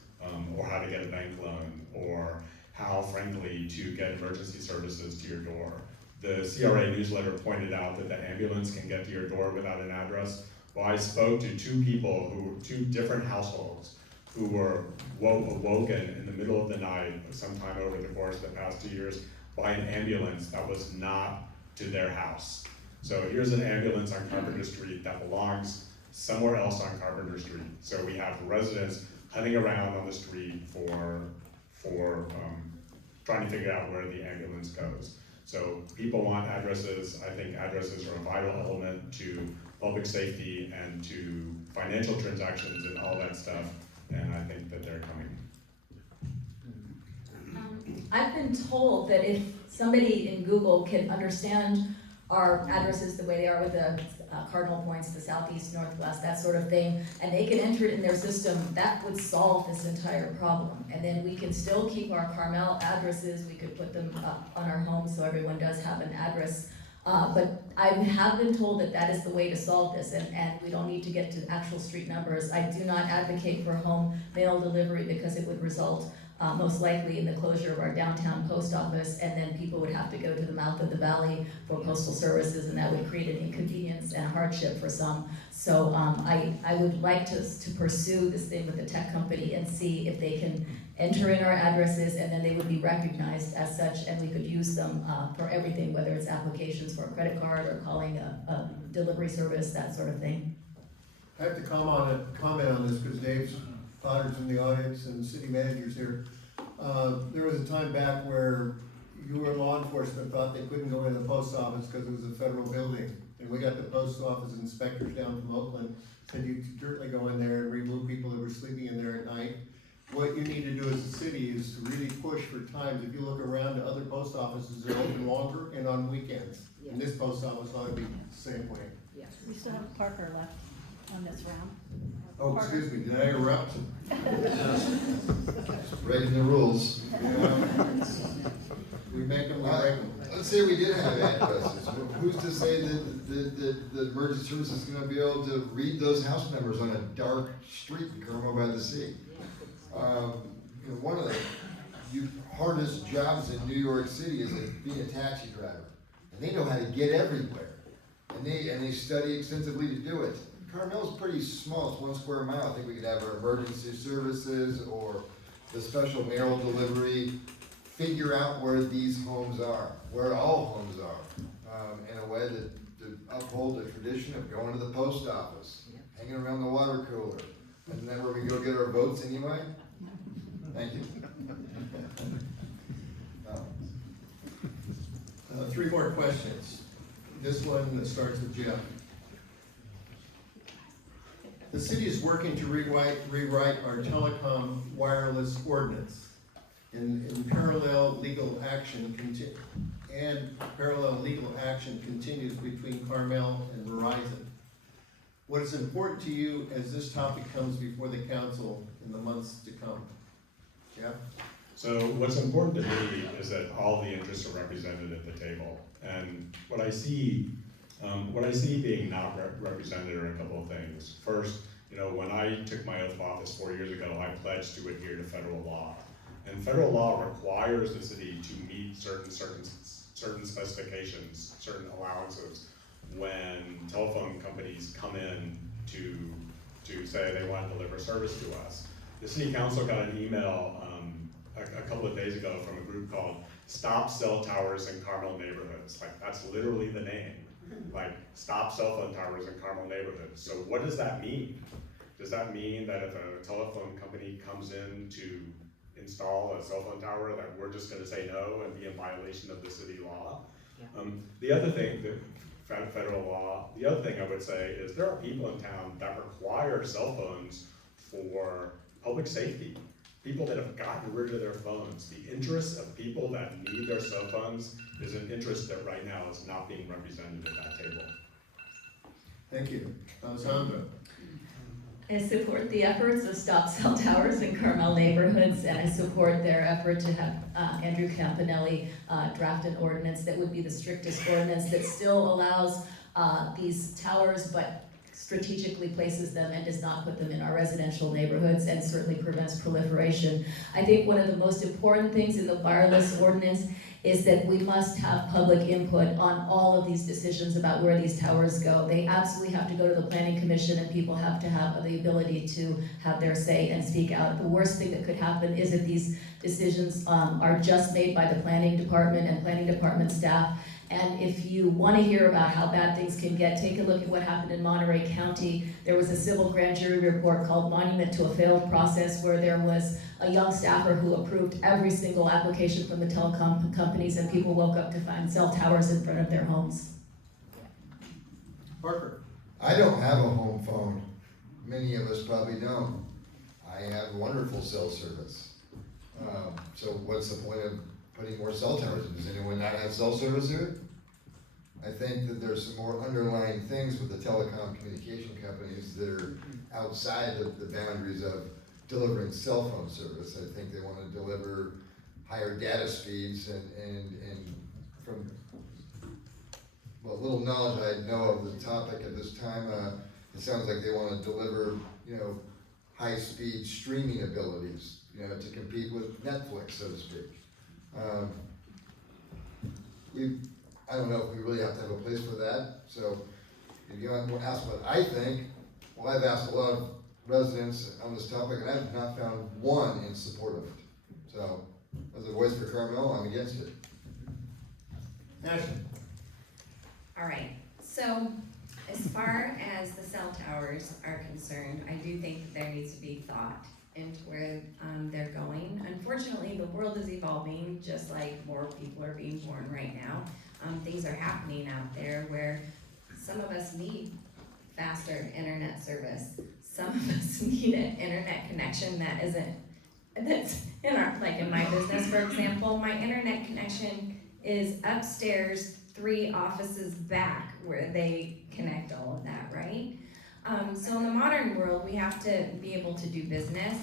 or how to get a bank loan, or how, frankly, to get emergency services to your door. The CRA newsletter pointed out that the ambulance can get to your door without an address. Well, I spoke to 2 people, 2 different households, who were awoken in the middle of the night, sometime over the course of the past 2 years, by an ambulance that was not to their house. So here's an ambulance on Carpenter Street that belongs somewhere else on Carpenter Street. So we have residents hunting around on the street for trying to figure out where the ambulance goes. So people want addresses. I think addresses are a vital element to public safety and to financial transactions and all that stuff, and I think that they're coming. I've been told that if somebody in Google can understand our addresses the way they are with the cardinal points, the southeast, northwest, that sort of thing, and they can enter it in their system, that would solve this entire problem. And then we can still keep our Carmel addresses, we could put them up on our homes so everyone does have an address. But I have been told that that is the way to solve this, and we don't need to get to actual street numbers. I do not advocate for home mail delivery because it would result most likely in the closure of our downtown post office, and then people would have to go to the mouth of the valley for postal services, and that would create an inconvenience and a hardship for some. So I would like to pursue this thing with the tech company and see if they can enter in our addresses, and then they would be recognized as such, and we could use them for everything, whether it's applications for a credit card or calling a delivery service, that sort of thing. I have to comment on this because Dave's Potter's in the audience and the city manager's here. There was a time back where you or law enforcement thought they couldn't go into the post office because it was a federal building. And we got the post office inspectors down from Oakland, said you could certainly go in there and remove people that were sleeping in there at night. What you need to do as a city is to really push for times. If you look around to other post offices, they're open longer and on weekends. And this post office ought to be the same way. We still have Parker left on this round. Oh, excuse me, did I interrupt? Breaking the rules. We make them, we break them. Let's say we did have addresses? Who's to say that the emergency service is gonna be able to read those house numbers on a dark street in Carmel-by-the-Sea? One of the hardest jobs in New York City is being a taxi driver. And they know how to get everywhere. And they study extensively to do it. Carmel's pretty small, it's 1 square mile. I think we could have our emergency services or the special mail delivery, figure out where these homes are, where all homes are, in a way that to uphold the tradition of going to the post office, hanging around the water cooler. Isn't that where we go get our votes anyway? Thank you. 3 more questions. This one starts with Jeff. The city is working to rewrite our telecom wireless ordinance. In parallel legal action continues between Carmel and Verizon. What is important to you as this topic comes before the council in the months to come? Jeff? So what's important to me is that all the interests are represented at the table. And what I see being not represented are a couple of things. First, when I took my oath of office 4 years ago, I pledged to adhere to federal law. And federal law requires the city to meet certain specifications, certain allowances, when telephone companies come in to say they want to deliver service to us. The city council got an email a couple of days ago from a group called Stop Cell Towers in Carmel Neighborhoods. Like, that's literally the name. Like, stop cell phone towers in Carmel neighborhoods. So what does that mean? Does that mean that if a telephone company comes in to install a cell phone tower, that we're just gonna say no and be in violation of the city law? Yeah. The other thing, federal law, the other thing I would say is there are people in town that require cell phones for public safety. People that have gotten rid of their phones. The interests of people that need their cell phones is an interest that right now is not being represented at that table. Thank you. Alessandra? I support the efforts of Stop Cell Towers in Carmel neighborhoods, and I support their effort to have Andrew Campanelli draft an ordinance that would be the strictest ordinance that still allows these towers, but strategically places them and does not put them in our residential neighborhoods and certainly prevents proliferation. I think one of the most important things in the wireless ordinance is that we must have public input on all of these decisions about where these towers go. They absolutely have to go to the planning commission, and people have to have the ability to have their say and speak out. The worst thing that could happen is if these decisions are just made by the planning department and planning department staff. And if you want to hear about how bad things can get, take a look at what happened in Monterey County. There was a civil grand jury report called Monument to a Failed Process, where there was a young staffer who approved every single application from the telecom companies, and people woke up to find cell towers in front of their homes. Parker? I don't have a home phone. Many of us probably don't. I have wonderful cell service. So what's the point of putting more cell towers in? Does anyone not have cell service here? I think that there's some more underlying things with the telecom communication companies that are outside of the boundaries of delivering cell phone service. I think they want to deliver higher data speeds and from what little knowledge I know of the topic at this time, it sounds like they want to deliver, high-speed streaming abilities, to compete with Netflix, so to speak. I don't know if we really have to have a place for that, so if you want to ask what I think, well, I've asked a lot of residents on this topic, and I've not found one in support of it. So, as a voice for Carmel, I'm against it. Ashley? All right, so as far as the cell towers are concerned, I do think there needs to be thought into where they're going. Unfortunately, the world is evolving, just like more people are being born right now. Things are happening out there where some of us need faster internet service. Some of us need an internet connection that's in our, like in my business, for example, my internet connection is upstairs 3 offices back where they connect all of that, right? So in the modern world, we have to be able to do business.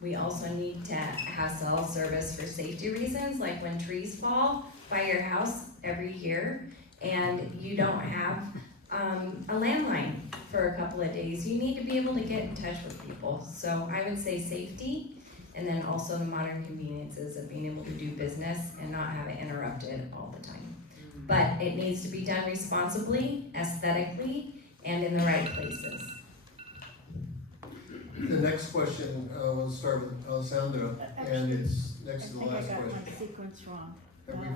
We also need to have cell service for safety reasons, like when trees fall, firehouse every year and you don't have a landline for a couple of days, you need to be able to get in touch with people. So I would say safety, and then also the modern conveniences of being able to do business and not have it interrupted all the time. But it needs to be done responsibly, aesthetically, and in the right places. The next question, we'll start with Alessandro, and it's I next to the think I last got question. one sequence wrong. Have we,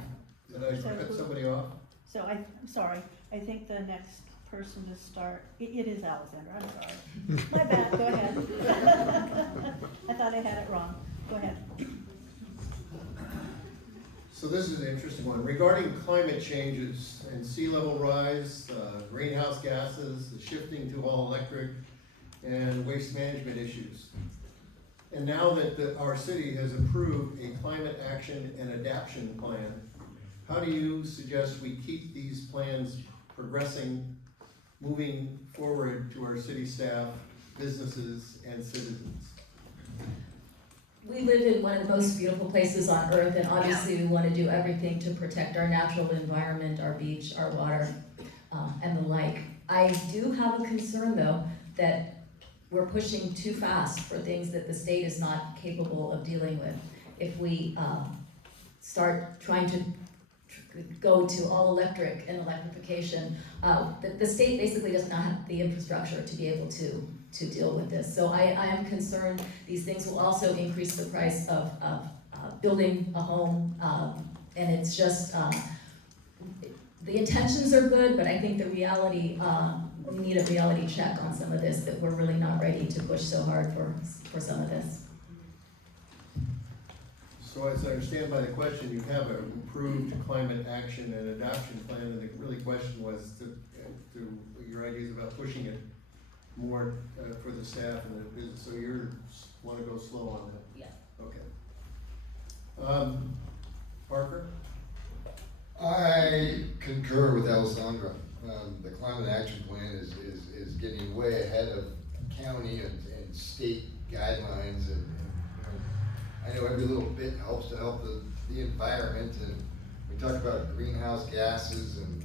did I cut somebody off? So I'm sorry, I think the next person to start, it is Alexander, I'm sorry. My bad, go ahead. I thought I had it wrong, go ahead. So this is an interesting one. Regarding climate changes and sea level rise, greenhouse gases, the shifting to all electric, and waste management issues. And now that our city has approved a climate action and adaptation plan, how do you suggest we keep these plans progressing, moving forward to our city staff, businesses, and citizens? We live in one of the most beautiful places on earth, and obviously we want to do everything to protect our natural environment, our beach, our water, and the like. I do have a concern though, that we're pushing too fast for things that the state is not capable of dealing with. If we start trying to go to all electric and electrification, the state basically does not have the infrastructure to be able to deal with this. So I am concerned these things will also increase the price of building a home, and it's just, the intentions are good, but I think the reality, we need a reality check on some of this, that we're really not ready to push so hard for some of this. So as I understand by the question, you have an improved climate action and adoption plan, and the really question was to your ideas about pushing it more for the staff and the business, so you want to go slow on that? Yeah. Okay. Parker? I concur with Alessandra. The climate action plan is getting way ahead of county and state guidelines, and I know every little bit helps to help the environment, and we talk about greenhouse gases and,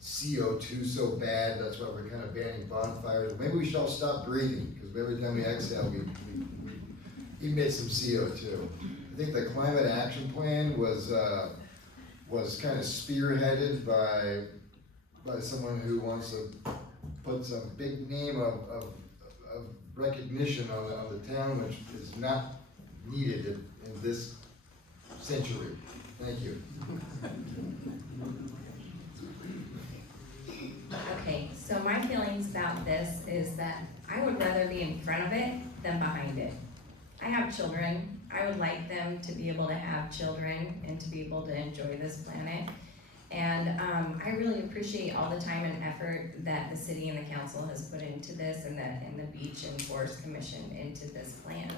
CO2 so bad, that's why we're kind of banning bonfires. Maybe we should all stop breathing, because every time we exhale, we emit some CO2. I think the climate action plan was kind of spearheaded by someone who wants to put some big name of recognition on the town, which is not needed in this century. Thank you. Okay, so my feelings about this is that I would rather be in front of it than behind it. I have children. I would like them to be able to have children and to be able to enjoy this planet. And I really appreciate all the time and effort that the city and the council has put into this, and the Beach and Forest Commission into this plan.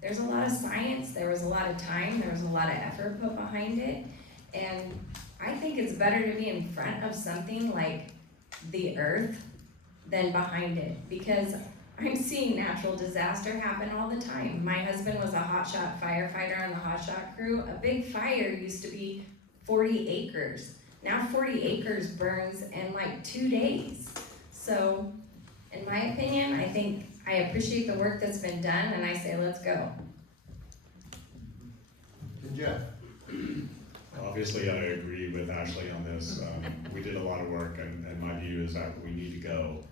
There's a lot of science, there was a lot of time, there was a lot of effort put behind it, and I think it's better to be in front of something like the earth than behind it, because I'm seeing natural disaster happen all the time. My husband was a hotshot firefighter on the hotshot crew. A big fire used to be 40 acres. Now 40 acres burns in like 2 days. So, in my opinion, I appreciate the work that's been done, and I say let's go. And Jeff? Obviously, I agree with Ashley on this. We did a lot of work, and my view is that we need to go.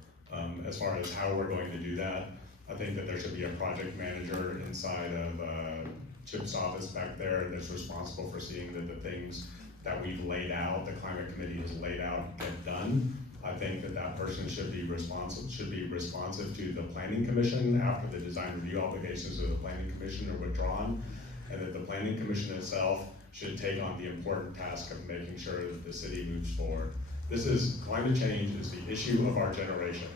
As far as how we're going to do that, I think that there should be a project manager inside of Chip's office back there that's responsible for seeing that the things that we've laid out, the climate committee has laid out, get done. I think that person should be responsive to the planning commission after the design review obligations of the planning commission are withdrawn, and that the planning commission itself should take on the important task of making sure that the city moves forward. Climate change is the issue of our generation,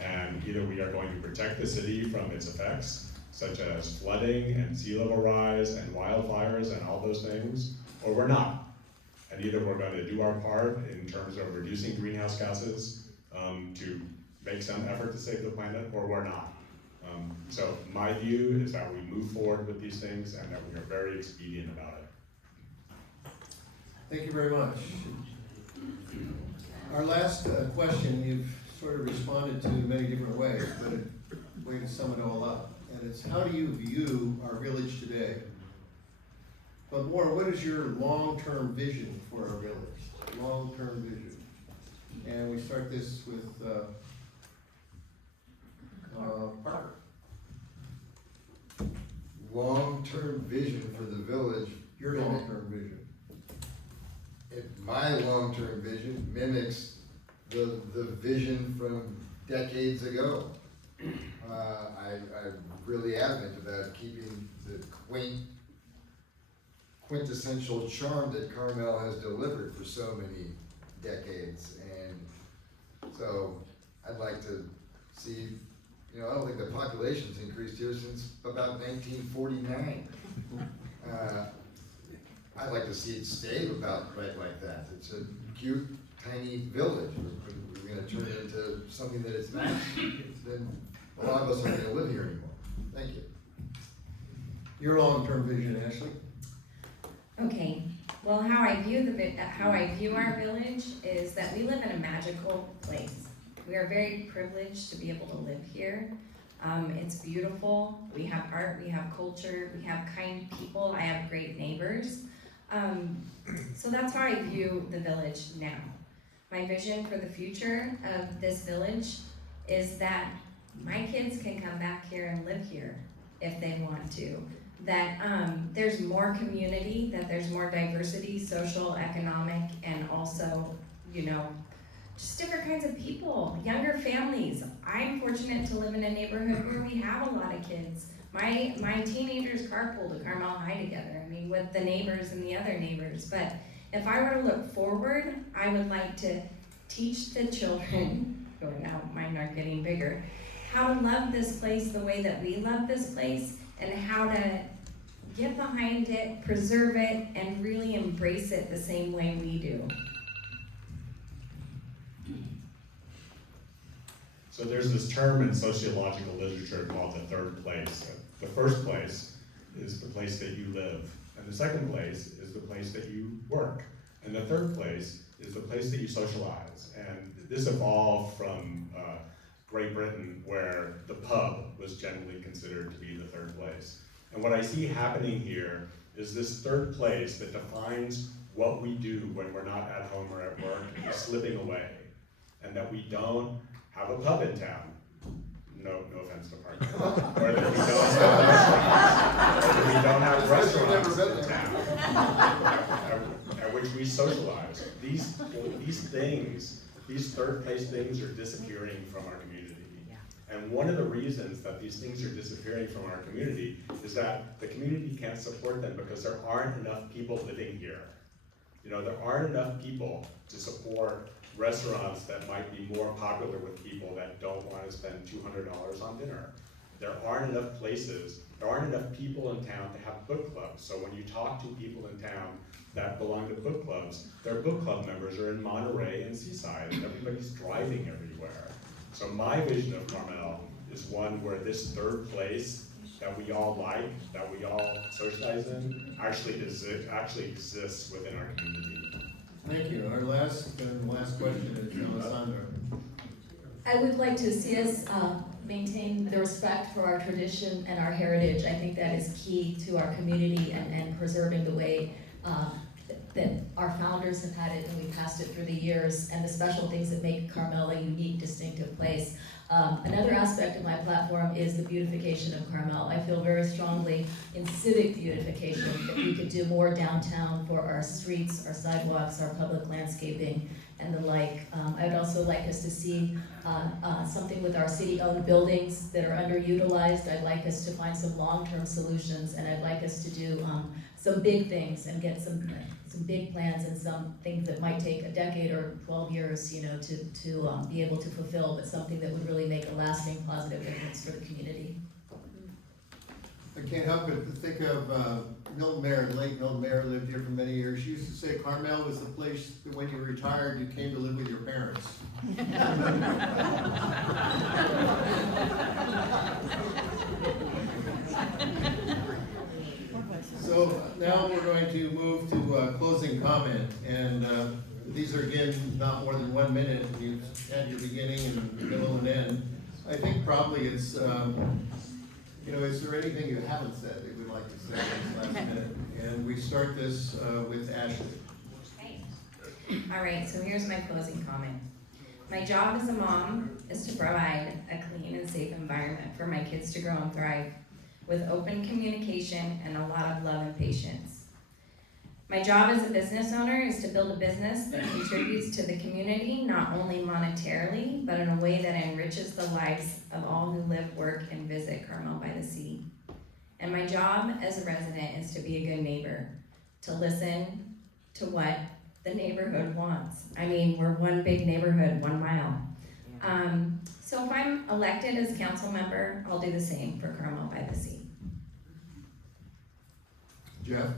and either we are going to protect the city from its effects, such as flooding and sea level rise and wildfires and all those things, or we're not. And either we're going to do our part in terms of reducing greenhouse gases to make some effort to save the planet, or we're not. So my view is that we move forward with these things and that we are very expedient about it. Thank you very much. Our last question, you've sort of responded to in many different ways, but a way to sum it all up. And it's, how do you view our village today? But more, what is your long-term vision for our village? Long-term vision. And we start this with Parker. Long-term vision for the village. Your long-term vision. My long-term vision mimics the vision from decades ago. I'm really adamant about keeping the quintessential charm that Carmel has delivered for so many decades. And so I'd like to see, I don't think the population's increased here since about 1949. I'd like to see it stay about right like that. It's a cute, tiny village. We're gonna turn it into something that it's not. Then a lot of us aren't gonna live here anymore. Thank you. Your long-term vision, Ashley? Okay, well, how I view our village is that we live in a magical place. We are very privileged to be able to live here. It's beautiful. We have art, we have culture, we have kind people. I have great neighbors. So that's how I view the village now. My vision for the future of this village is that my kids can come back here and live here if they want to. That there's more community, that there's more diversity, social, economic, and also, just different kinds of people, younger families. I'm fortunate to live in a neighborhood where we have a lot of kids. My teenagers carpool to Carmel High together, with the neighbors and the other neighbors. But if I were to look forward, I would like to teach the children, who are now, mine are getting bigger, how to love this place the way that we love this place, and how to get behind it, preserve it, and really embrace it the same way we do. So there's this term in sociological literature called the third place. The first place is the place that you live, and the second place is the place that you work, and the third place is the place that you socialize. And this evolved from Great Britain, where the pub was generally considered to be the third place. And what I see happening here is this third place that defines what we do when we're not at home or at work is slipping away, and that we don't have a pub in town. No offense to Parker. Or that we don't have restaurants in town at which we socialize. These things, these third place things are disappearing from our community. And one of the reasons that these things are disappearing from our community is that the community can't support them because there aren't enough people living here. There aren't enough people to support restaurants that might be more popular with people that don't want to spend $200 on dinner. There aren't enough places, there aren't enough people in town to have book clubs. So when you talk to people in town that belong to book clubs, their book club members are in Monterey and Seaside, and everybody's driving everywhere. So my vision of Carmel is one where this third place that we all like, that we all socialize in, actually exists within our community. Thank you. Our last question is Alessandra. I would like to see us maintain the respect for our tradition and our heritage. I think that is key to our community and preserving the way that our founders have had it and we passed it through the years, and the special things that make Carmel a unique, distinctive place. Another aspect of my platform is the beautification of Carmel. I feel very strongly in civic beautification, that we could do more downtown for our streets, our sidewalks, our public landscaping, and the like. I would also like us to see something with our city-owned buildings that are underutilized. I'd like us to find some long-term solutions, and I'd like us to do some big things and get some big plans and some things that might take a decade or 12 years, to be able to fulfill, but something that would really make a lasting positive difference for the community. I can't help but to think of Milton Mayer, late Milton Mayer lived here for many years. She used to say Carmel was the place that when you retired, you came to live with your parents. Where was So now we're going to move to closing comment, and these are again not more than 1 minute. You've had your beginning and middle and end. I think probably it's, is there anything you haven't said that you would like to say in this last minute? And we start this with Ashley. All right, so here's my closing comment. My job as a mom is to provide a clean and safe environment for my kids to grow and thrive with open communication and a lot of love and patience. My job as a business owner is to build a business that contributes to the community, not only monetarily, but in a way that enriches the lives of all who live, work, and visit Carmel-by-the-Sea. And my job as a resident is to be a good neighbor, to listen to what the neighborhood wants. I mean, we're one big neighborhood, 1 mile. So if I'm elected as council member, I'll do the same for Carmel-by-the-Sea. Jeff?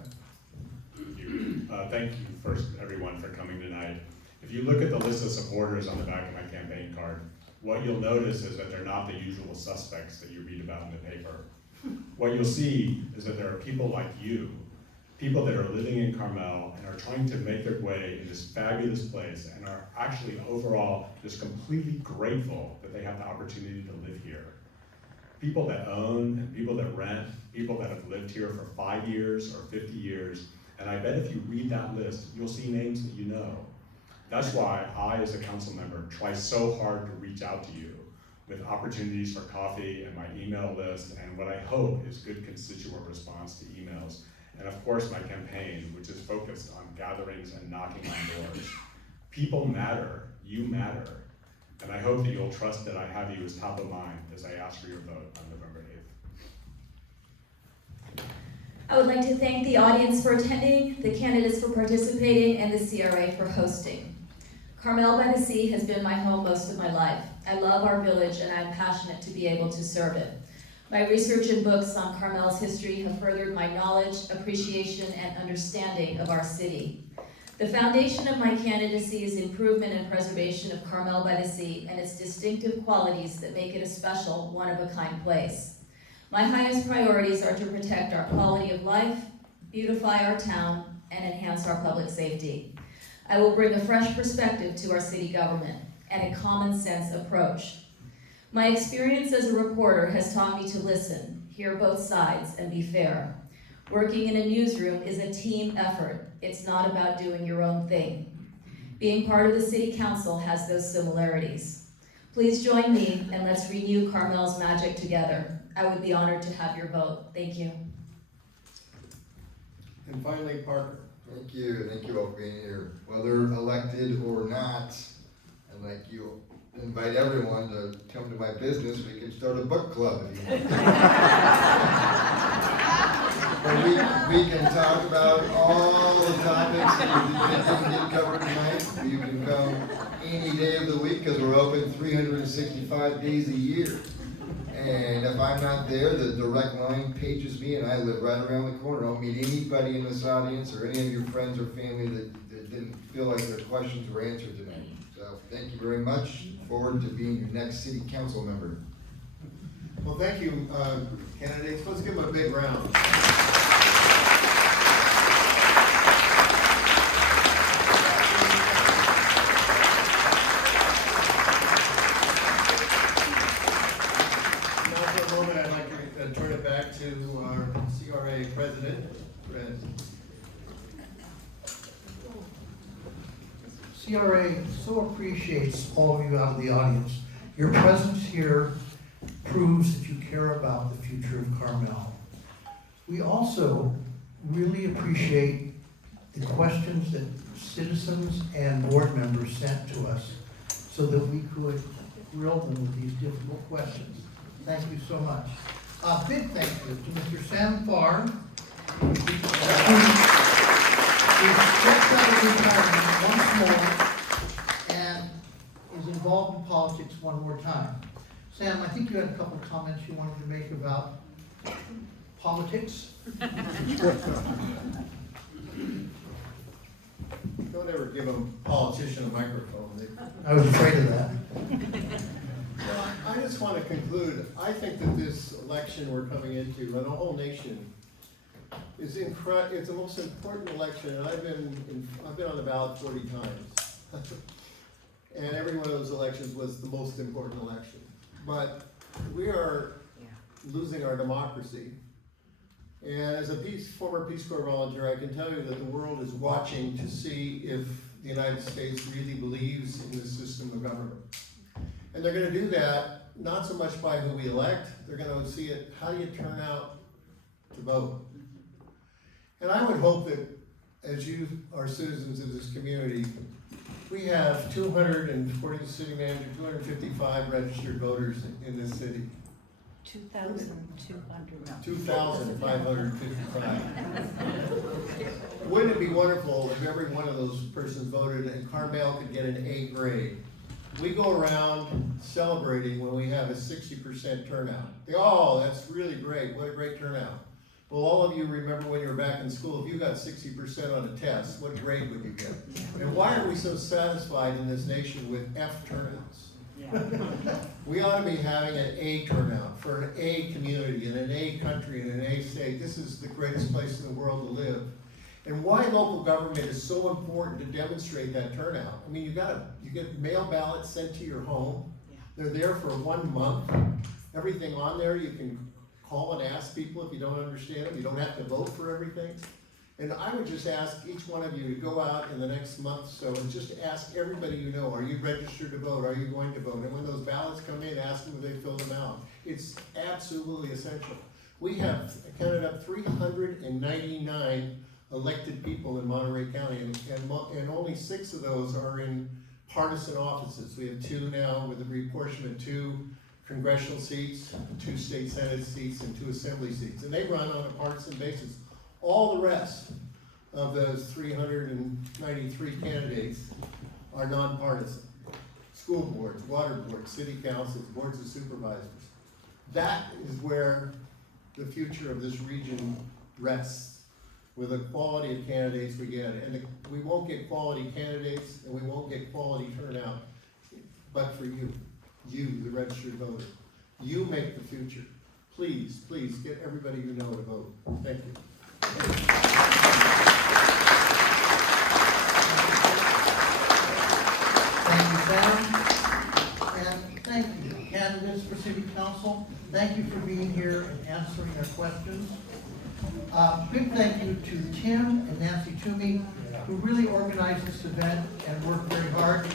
Thank you first, everyone, for coming tonight. If you look at the list of supporters on the back of my campaign card, what you'll notice is that they're not the usual suspects that you read about in the paper. What you'll see is that there are people like you, people that are living in Carmel and are trying to make their way in this fabulous place and are actually overall just completely grateful that they have the opportunity to live here. People that own and people that rent, people that have lived here for 5 years or 50 years, and I bet if you read that list, you'll see names that you know. That's why I, as a council member, try so hard to reach out to you with opportunities for coffee and my email list and what I hope is good constituent response to emails. And of course, my campaign, which is focused on gatherings and knocking on doors. People matter, you matter. And I hope that you'll trust that I have you as top of mind as I ask for your vote on November 8th. I would like to thank the audience for attending, the candidates for participating, and the CRA for hosting. Carmel-by-the-Sea has been my home most of my life. I love our village and I'm passionate to be able to serve it. My research and books on Carmel's history have furthered my knowledge, appreciation, and understanding of our city. The foundation of my candidacy is improvement and preservation of Carmel-by-the-Sea and its distinctive qualities that make it a special, one-of-a-kind place. My highest priorities are to protect our quality of life, beautify our town, and enhance our public safety. I will bring a fresh perspective to our city government and a common sense approach. My experience as a reporter has taught me to listen, hear both sides, and be fair. Working in a newsroom is a team effort. It's not about doing your own thing. Being part of the city council has those similarities. Please join me and let's renew Carmel's magic together. I would be honored to have your vote. Thank you. And finally, Parker. Thank you all for being here. Whether elected or not, I'd like you invite everyone to come to my business. We can start a book club if you want. But we can talk about all the topics that didn't get covered tonight. You can come any day of the week because we're open 365 days a year. And if I'm not there, the direct line pages me and I live right around the corner. I'll meet anybody in this audience or any of your friends or family that didn't feel like their questions were answered tonight. So thank you very much. Forward to being your next city council member. Well, thank you, candidates. Let's give them a big round. Now for a moment, I'd like to turn it back to our CRA president, Fred. CRA so appreciates all of you out of the audience. Your presence here proves that you care about the future of Carmel. We also really appreciate the questions that citizens and board members sent to us so that we could grill them with these difficult questions. Thank you so much. A big thank you to Mr. Sam Farr, who stepped out of retirement once more and is involved in politics one more time. Sam, I think you had a couple of comments you wanted to make about politics. Don't ever give a politician a microphone. I was afraid of that. Well, I just want to conclude, I think that this election we're coming into, and the whole nation, It's the most important election, and I've been on the ballot 40 times. And every one of those elections was the most important election. But we are losing our democracy. And as a former Peace Corps volunteer, I can tell you that the world is watching to see if the United States really believes in this system of government. And they're gonna do that, not so much by who we elect, they're gonna see it, how do you turn out to vote? And I would hope that as you are citizens of this community, we have 200, and according to the city manager, 255 registered voters in this city. 2,200. 2,555. Wouldn't it be wonderful if every one of those persons voted and Carmel could get an A grade? We go around celebrating when we have a 60% turnout. Oh, that's really great, what a great turnout. Well, all of you remember when you were back in school, if you got 60% on a test, what grade would you get? And why are we so satisfied in this nation with F turnouts? We ought to be having an A turnout for an A community and an A country and an A state. This is the greatest place in the world to live. And why local government is so important to demonstrate that turnout. I mean, you get mail ballots sent to your home. They're there for 1 month. Everything on there, you can call and ask people if you don't understand them. You don't have to vote for everything. And I would just ask each one of you to go out in the next month or so and just ask everybody you know, are you registered to vote? Are you going to vote? And when those ballots come in, ask them if they fill them out. It's absolutely essential. We have counted up 399 elected people in Monterey County, and only 6 of those are in partisan offices. We have 2 now with the reapportionment, 2 congressional seats, 2 state senate seats, and 2 assembly seats. And they run on a partisan basis. All the rest of those 393 candidates are nonpartisan. School boards, water boards, city councils, boards of supervisors. That is where the future of this region rests, with the quality of candidates we get. And we won't get quality candidates, and we won't get quality turnout, but for you, the registered voter. You make the future. Please, please get everybody you know to vote. Thank you. Thank you, Sam. And thank you, candidates for city council. Thank you for being here and answering our questions. Big thank you to Tim and Nancy Toomey, who really organized this event and worked very hard.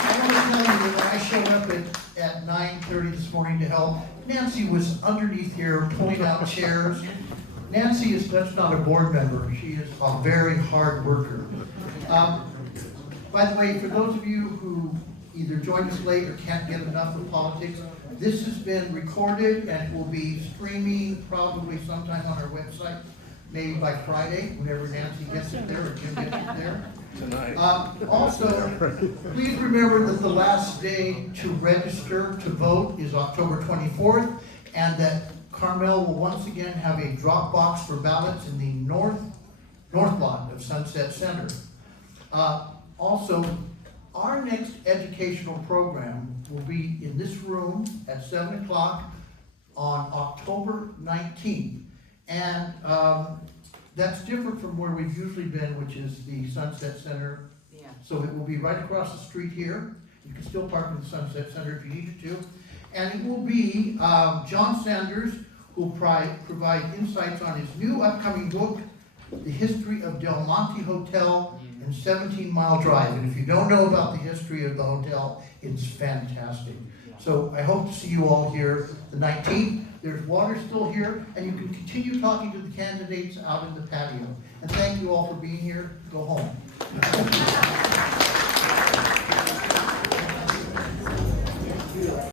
I want to tell you that when I showed up at 9:30 this morning to help, Nancy was underneath here pulling out chairs. Nancy is just not a board member. She is a very hard worker. By the way, for those of you who either joined us late or can't get enough of politics, this has been recorded and will be streaming probably sometime on our website, maybe by Friday, whenever Nancy gets it there or Jim gets it there. Also, please remember that the last day to register to vote is October 24th, and that Carmel will once again have a drop box for ballots in the north lot of Sunset Center. Also, our next educational program will be in this room at 7 o'clock on October 19th. And that's different from where we've usually been, which is the Sunset Center. Yeah. So it will be right across the street here. You can still park in the Sunset Center if you needed to. And it will be John Sanders, who will provide insights on his new upcoming book, The History of Del Monte Hotel and 17 Mile Drive. And if you don't know about the history of the hotel, it's fantastic. So I hope to see you all here the 19th. There's water still here, and you can continue talking to the candidates out in the patio. And thank you all for being here. Go home.